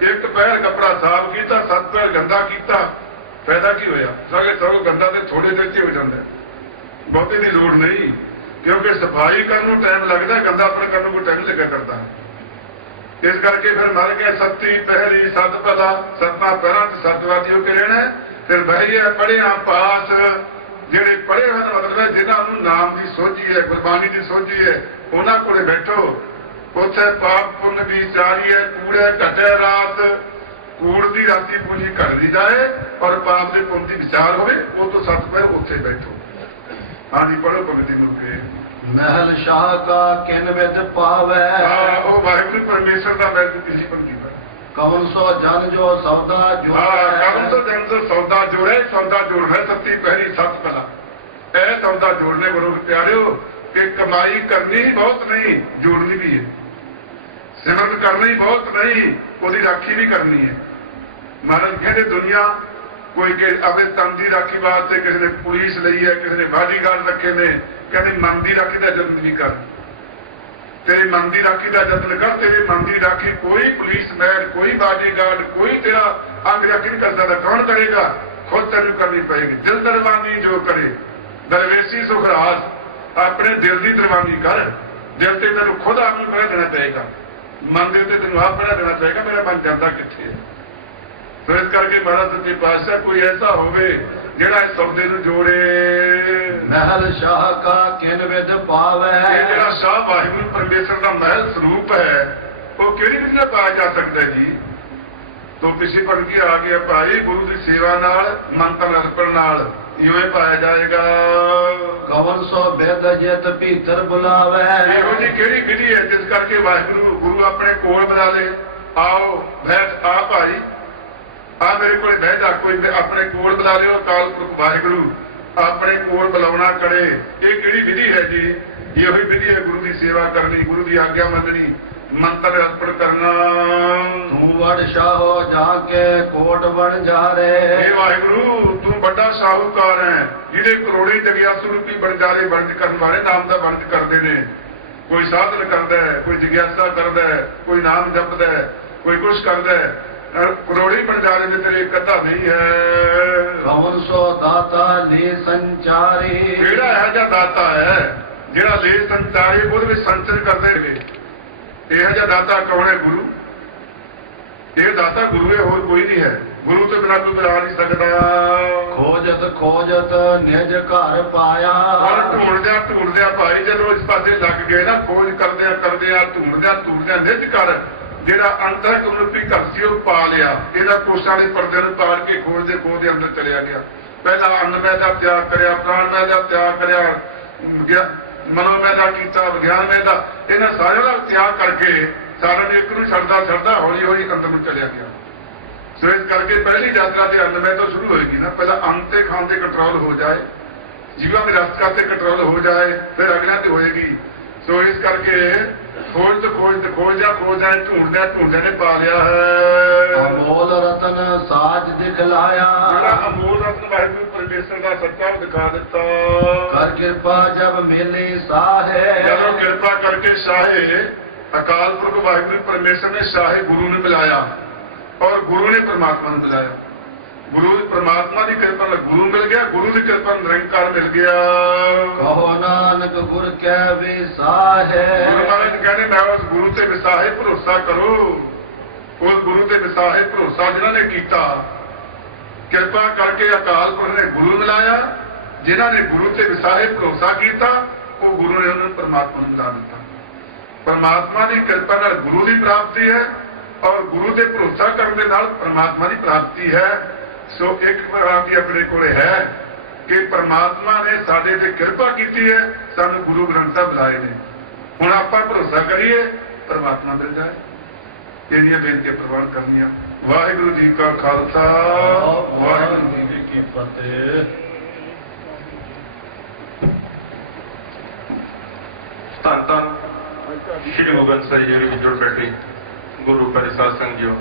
ਇੱਕ ਪੈਰ ਕੱਪੜਾ ਸਾਫ਼ ਕੀਤਾ, ਸੱਤ ਪੈਰ ਗੰਦਾ ਕੀਤਾ। ਫਾਇਦਾ ਕੀ ਹੋਇਆ? ਸਗੋਂ ਗੰਦਾ ਤੇ ਥੋੜੇ ਦਿਨ ਚ ਹੋ ਜਾਂਦਾ, ਬਹੁਤੇ ਦੀ ਲੋੜ ਨਹੀਂ, ਕਿਉਂਕਿ ਸਫਾਈ ਕਰਨ ਨੂੰ ਟਾਈਮ ਲੱਗਦਾ, ਗੰਦਾ ਆਪਣੇ ਕਰਨ ਨੂੰ ਕੋਈ ਟਾਈਮ ਲੱਗਾ ਕਰਦਾ। ਇਸ ਕਰਕੇ ਫਿਰ ਮਰ ਗਿਆ ਸੱਤੀ ਪਹਿਰੀ ਸੱਤ ਭਲਾ, ਸੱਤਾਂ ਪੈਰਾਂ ਤੇ ਸੱਤਵਾਦੀ ਹੋ ਕੇ ਰਹਿਣਾ। ਫਿਰ ਬਹਿਏ ਪੜ੍ਹਿਆ ਪਾਸ, ਜਿਹੜੇ ਪੜ੍ਹੇ ਹੋਏ ਦਾ ਮਤਲਬ ਹੈ ਜਿਹਨਾਂ ਨੂੰ ਨਾਮ ਦੀ ਸੋਝੀ ਹੈ, ਗੁਰਬਾਣੀ ਦੀ ਸੋਝੀ ਹੈ, ਉਹਨਾਂ ਕੋਲੇ ਬੈਠੋ। ਉੱਥੇ ਪਾਪ ਪੁੰਨ ਵਿਚਾਰੀਏ, ਕੂੜੇ ਘਟੇ ਰਾਤ। ਕੂੜ ਦੀ ਰਾਤੀ ਪੂੰਜੀ ਘਟਦੀ ਜਾਏ ਔਰ ਪਾਪ ਦੇ ਪੁੰਨ ਦੀ ਵਿਚਾਰ ਹੋਵੇ, ਉਹ ਤੋਂ ਸੱਤ ਪੈ ਉੱਥੇ ਬੈਠੋ। ਹਾਂਜੀ ਪੜ੍ਹੋ ਭਗਤੀ ਮੁਕੇ। ਮਹਿਲ ਸ਼ਾਹ ਕਾ ਕਿਨ ਵਿਦ ਪਾਵੈ, ਉਹ ਵਾਹਿਗੁਰੂ ਪਰਮੇਸ਼ਰ ਦਾ ਮੈਂ ਕਿਸੇ ਪਰ ਕੀਤਾ। ਕਵਨ ਸੋ ਜਨ ਜੋ ਸੌਦਾ ਜੋੜੈ, ਕਵਨ ਸੋ ਜਨ ਜੋ ਸੌਦਾ ਜੋੜੇ। ਸੌਦਾ ਜੋੜਨਾ ਸੱਤੀ ਪਹਿਰੀ ਸੱਤ ਭਲਾ, ਇਹ ਸੌਦਾ ਜੋੜਨੇ ਗੁਰੂ ਪਿਆਰਿਓ। ਕਿ ਕਮਾਈ ਕਰਨੀ ਬਹੁਤ ਨਹੀਂ, ਜੋੜਨੀ ਵੀ ਹੈ। ਸਿਮਰਨ ਕਰਨੀ ਬਹੁਤ ਨਹੀਂ, ਉਹਦੀ ਰਾਖੀ ਵੀ ਕਰਨੀ ਹੈ। ਮਹਾਰਾਜ ਕਹਿੰਦੇ ਦੁਨੀਆ ਕੋਈ ਆਪਣੇ ਤਨ ਦੀ ਰਾਖੀ ਵਾਸਤੇ ਕਿਸੇ ਨੇ ਪੁਲਿਸ ਲਈ ਹੈ, ਕਿਸੇ ਨੇ ਬਾਡੀਗਾਰਡ ਰੱਖੇ ਨੇ। ਕਹਿੰਦੇ ਮਨ ਦੀ ਰਾਖੀ ਦਾ ਯਤਨ ਵੀ ਕਰ, ਤੇਰੇ ਮਨ ਦੀ ਰਾਖੀ ਦਾ ਯਤਨ ਕਰ। ਤੇਰੇ ਮਨ ਦੀ ਰਾਖੀ ਕੋਈ ਪੁਲਿਸਮੈਨ, ਕੋਈ ਬਾਡੀਗਾਰਡ, ਕੋਈ ਤੇਰਾ ਅੰਗ ਰਾਖੀ ਨਹੀਂ ਕਰ ਸਕਦਾ। ਕੌਣ ਕਰੇਗਾ? ਖੁਦ ਤੈਨੂੰ ਕਰਨੀ ਪਏਗੀ। ਦਿਲ ਦਰਬਾਨੀ ਜੋ ਕਰੇ ਦਰਵੇਸ਼ੀ ਸੁਖਰਾਜ, ਆਪਣੇ ਦਿਲ ਦੀ ਦਰਬਾਨੀ ਕਰ। ਦਿਲ ਤੇ ਤੈਨੂੰ ਖੁਦ ਆਪ ਨੂੰ ਪਹਿਰਾ ਦੇਣਾ ਪਏਗਾ, ਮਨ ਦੇ ਉੱਤੇ ਤੈਨੂੰ ਆਪ ਪਹਿਰਾ ਦੇਣਾ ਪਏਗਾ, ਮੇਰਾ ਮਨ ਜਾਂਦਾ ਕਿੱਥੇ ਹੈ। ਫਿਰ ਇਸ ਕਰਕੇ ਮਹਾਰਾਜ ਸੱਚੇ ਪਾਤਸ਼ਾਹ ਕੋਈ ਐਸਾ ਹੋਵੇ ਜਿਹੜਾ ਇਸ ਸੌਦੇ ਨੂੰ ਜੋੜੇ। ਮਹਿਲ ਸ਼ਾਹ ਕਾ ਕਿਨ ਵਿਦ ਪਾਵੈ, ਇਹ ਜਿਹੜਾ ਸ਼ਾਹ ਵਾਹਿਗੁਰੂ ਪਰਮੇਸ਼ਰ ਦਾ ਮਹਿਲ ਸਰੂਪ ਹੈ, ਉਹ ਕਿਹੜੀ ਵਿਧੀ ਨਾਲ ਪਾਇਆ ਜਾ ਸਕਦਾ ਜੀ? ਤੋਂ ਪਿਛੇ ਪੜ ਕੇ ਆ ਗਿਆ ਭਾਈ, ਗੁਰੂ ਦੀ ਸੇਵਾ ਨਾਲ, ਮੰਤਰ ਅਰਪਣ ਨਾਲ ਇਵੇਂ ਪਾਇਆ ਜਾਏਗਾ। ਕਵਨ ਸੋ ਬਿਦ ਜਿਤ ਭੀਤਰ ਬੁਲਾਵੈ, ਇਹੋ ਜਿਹੀ ਕਿਹੜੀ ਵਿਧੀ ਹੈ ਜਿਸ ਕਰਕੇ ਵਾਹਿਗੁਰੂ ਗੁਰੂ ਆਪਣੇ ਕੋਲ ਬੁਲਾ ਲੇ। ਆਓ ਬੈਠ, ਆ ਭਾਈ ਆ ਮੇਰੇ ਕੋਲ ਬਹਿ ਜਾ। ਕੋਈ ਆਪਣੇ ਕੋਲ ਬੁਲਾ ਲਿਓ। ਅਕਾਲ ਪੁਰਖ ਵਾਹਿਗੁਰੂ ਆਪਣੇ ਕੋਲ ਬੁਲਾਉਣਾ ਕਰੇ। ਇਹ ਕਿਹੜੀ ਵਿਧੀ ਹੈ ਜੀ? ਇਹੋ ਹੀ ਵਿਧੀ ਹੈ ਗੁਰੂ ਦੀ ਸੇਵਾ ਕਰਨੀ, ਗੁਰੂ ਦੀ ਆਗਿਆ ਮੰਨਣੀ, ਮੰਤਰ ਅਰਪਣ ਕਰਨਾ। ਤੂੰ ਵਡ ਸ਼ਾਹੋ ਜਾ ਕੇ ਕੋਟ ਬਣ ਜਾ ਰੇ, ਇਹ ਵਾਹਿਗੁਰੂ ਤੂੰ ਵੱਡਾ ਸ਼ਾਹੂਕਾਰ ਹੈ, ਜਿਹਦੇ ਕਰੋੜੀ ਜਗਿਆਸੂ ਰੂਪੀ ਬਣਜਾਰੇ ਵੰਡ ਕਰਨ ਵਾਲੇ ਨਾਮ ਦਾ ਵੰਡ ਕਰਦੇ ਨੇ। ਕੋਈ ਸਾਧਨ ਕਰਦਾ ਹੈ, ਕੋਈ ਜਗਿਆਸਾ ਕਰਦਾ ਹੈ, ਕੋਈ ਨਾਮ ਜਪਦਾ ਹੈ, ਕੋਈ ਕੁਛ ਕਰਦਾ ਹੈ। ਕਰੋੜੀ ਬਣਜਾਰੇ ਦੇ ਤੇਰੇ ਇੱਕ ਅੱਧਾ ਨਹੀਂ ਹੈ। ਕਵਨ ਸੋ ਦਾਤਾ ਲੇ ਸੰਚਾਰੀ, ਕਿਹੜਾ ਇਹੋ ਜਿਹਾ ਦਾਤਾ ਹੈ ਜਿਹੜਾ ਲੇ ਸੰਚਾਰੀ, ਉਹਦੇ ਵਿੱਚ ਸੰਚਰ ਕਰਦੇ ਨੇ। ਇਹੋ ਜਿਹਾ ਦਾਤਾ ਕੌਣ ਹੈ? ਗੁਰੂ। ਇਹ ਦਾਤਾ ਗੁਰੂ ਹੈ, ਹੋਰ ਕੋਈ ਨਹੀਂ ਹੈ। ਗੁਰੂ ਤੋਂ ਬਿਨਾਂ ਕੋਈ ਬਣਾ ਨਹੀਂ ਸਕਦਾ। ਖੋਜਤ ਖੋਜਤ ਨਿਜ ਘਰ ਪਾਇਆ, ਔਰ ਢੂੰਡਦਿਆਂ ਭਾਈ ਜਦੋਂ ਇਸ ਪਾਸੇ ਲੱਗ ਗਏ ਨਾ, ਖੋਜ ਕਰਦਿਆਂ ਢੂੰਡਦਿਆਂ ਨਿਜ ਘਰ, ਜਿਹੜਾ ਅੰਦਰ ਰੂਪੀ ਘਰ ਸੀ ਉਹ ਪਾ ਲਿਆ। ਇਹਦਾ ਕੋਸ਼ਾਂ ਦੇ ਪਰਦੇ ਨੂੰ ਪਾੜ ਕੇ ਖੋਜਦੇ ਅੰਦਰ ਚਲਿਆ ਗਿਆ। ਪਹਿਲਾਂ ਅੰਨਮੈ ਦਾ ਤਿਆਗ ਕਰਿਆ, ਪ੍ਰਾਣਮੈ ਦਾ ਤਿਆਗ ਕਰਿਆ, ਮਨੋਮੈ ਦਾ ਕੀਤਾ, ਵਿਗਿਆਨਮੈ ਦਾ, ਇਹਨਾਂ ਸਾਰਿਆਂ ਦਾ ਤਿਆਗ ਕਰਕੇ ਸਾਰਿਆਂ ਨੇ ਇੱਕ ਨੂੰ ਛੱਡਦਾ ਹੌਲੀ ਹੌਲੀ ਅੰਦਰ ਨੂੰ ਚਲਿਆ ਗਿਆ। ਸੋ ਇਸ ਕਰਕੇ ਪਹਿਲੀ ਯਾਤਰਾ ਤੇ ਅੰਨਮੈ ਤੋਂ ਸ਼ੁਰੂ ਹੋਏਗੀ ਨਾ, ਪਹਿਲਾਂ ਅੰਨ ਤੇ ਖਾਣ ਤੇ ਕੰਟਰੋਲ ਹੋ ਜਾਏ, ਜੀਵਾਂ ਦੇ ਰਸਤਾ ਤੇ ਕੰਟਰੋਲ ਹੋ ਜਾਏ, ਫਿਰ ਅਗਲਿਆਂ ਤੇ ਹੋਏਗੀ। ਸੋ ਇਸ ਕਰਕੇ ਖੋਜਦਿਆਂ ਢੂੰਡਦਿਆਂ ਨੇ ਪਾ ਲਿਆ ਹੈ ਅਮੋਲ ਰਤਨ ਸਾਜ ਦਿਖਲਾਇਆ। ਜਿਹੜਾ ਅਮੋਲ ਰਤਨ ਵਾਹਿਗੁਰੂ ਪਰਮੇਸ਼ਰ ਦਾ ਸੱਚਾ ਦਿਖਾ ਦਿੱਤਾ। ਕਰ ਕਿਰਪਾ ਜਬ ਮੇਲੇ ਸਾਹੇ। ਜਦੋਂ ਕਿਰਪਾ ਕਰਕੇ ਸ਼ਾਹੇ ਅਕਾਲ ਪੁਰਖ ਵਾਹਿਗੁਰੂ ਪਰਮੇਸ਼ਰ ਨੇ ਸ਼ਾਹੇ ਗੁਰੂ ਨੂੰ ਮਿਲਾਇਆ ਔਰ ਗੁਰੂ ਨੇ ਪਰਮਾਤਮਾ ਨੂੰ ਮਿਲਾਇਆ। ਗੁਰੂ ਪਰਮਾਤਮਾ ਦੀ ਕਿਰਪਾ ਨਾਲ ਗੁਰੂ ਮਿਲ ਗਿਆ, ਗੁਰੂ ਦੀ ਕਿਰਪਾ ਨਾਲ ਨਿਰੰਕਾਰ ਮਿਲ ਗਿਆ। ਕਹੋ ਨਾਨਕ ਗੁਰ ਕੈ ਵਿਸਾਹੇ। ਗੁਰੂ ਮਹਾਰਾਜ ਕਹਿੰਦੇ ਮੈਂ ਉਸ ਗੁਰੂ ਤੇ ਵਿਸਾਹੇ ਭਰੋਸਾ ਕਰੋ। ਉਸ ਗੁਰੂ ਤੇ ਵਿਸਾਹੇ ਭਰੋਸਾ ਜਿਨ੍ਹਾਂ ਨੇ ਕੀਤਾ, ਕਿਰਪਾ ਕਰਕੇ ਅਕਾਲ ਪੁਰਖ ਨੇ ਗੁਰੂ ਮਿਲਾਇਆ। ਜਿਨ੍ਹਾਂ ਨੇ ਗੁਰੂ ਤੇ ਵਿਸਾਹੇ ਭਰੋਸਾ ਕੀਤਾ, ਉਹ ਗੁਰੂ ਨੇ ਉਹਨਾਂ ਨੂੰ ਪਰਮਾਤਮਾ ਨੂੰ ਮਿਲਾ ਦਿੱਤਾ। ਪਰਮਾਤਮਾ ਦੀ ਕਿਰਪਾ ਨਾਲ ਗੁਰੂ ਦੀ ਪ੍ਰਾਪਤੀ ਹੈ ਔਰ ਗੁਰੂ ਤੇ ਭਰੋਸਾ ਕਰਨ ਦੇ ਨਾਲ ਪਰਮਾਤਮਾ ਦੀ ਪ੍ਰਾਪਤੀ ਹੈ। ਸੋ ਇੱਕ ਪ੍ਰਾਪਤੀ ਆਪਣੇ ਕੋਲੇ ਹੈ ਕਿ ਪਰਮਾਤਮਾ ਨੇ ਸਾਡੇ ਤੇ ਕਿਰਪਾ ਕੀਤੀ ਹੈ, ਸਾਨੂੰ ਗੁਰੂ ਗ੍ਰੰਥ ਸਾਹਿਬ ਬੁਲਾਏ ਨੇ। ਹੁਣ ਆਪਾਂ ਭਰੋਸਾ ਕਰੀਏ, ਪਰਮਾਤਮਾ ਮਿਲ ਜਾਏ। ਇੰਨੀਆਂ ਬੇਨਤੀਆਂ ਪ੍ਰਵਾਨ ਕਰਨੀਆਂ। ਵਾਹਿਗੁਰੂ ਜੀ ਕਾ ਖਾਲਸਾ, ਵਾਹਿਗੁਰੂ ਜੀ ਕੀ ਫਤਿਹ। ਧੰਨ ਧੰਨ ਸ਼੍ਰੀ ਗੁਰੂ ਗ੍ਰੰਥ ਸਾਹਿਬ ਜੀ ਵਿੱਚ ਜੁੜ ਬੈਠੇ ਗੁਰੂ ਪਿਆਰੇ ਸਾਧ ਸੰਗਤ ਜੀਓ।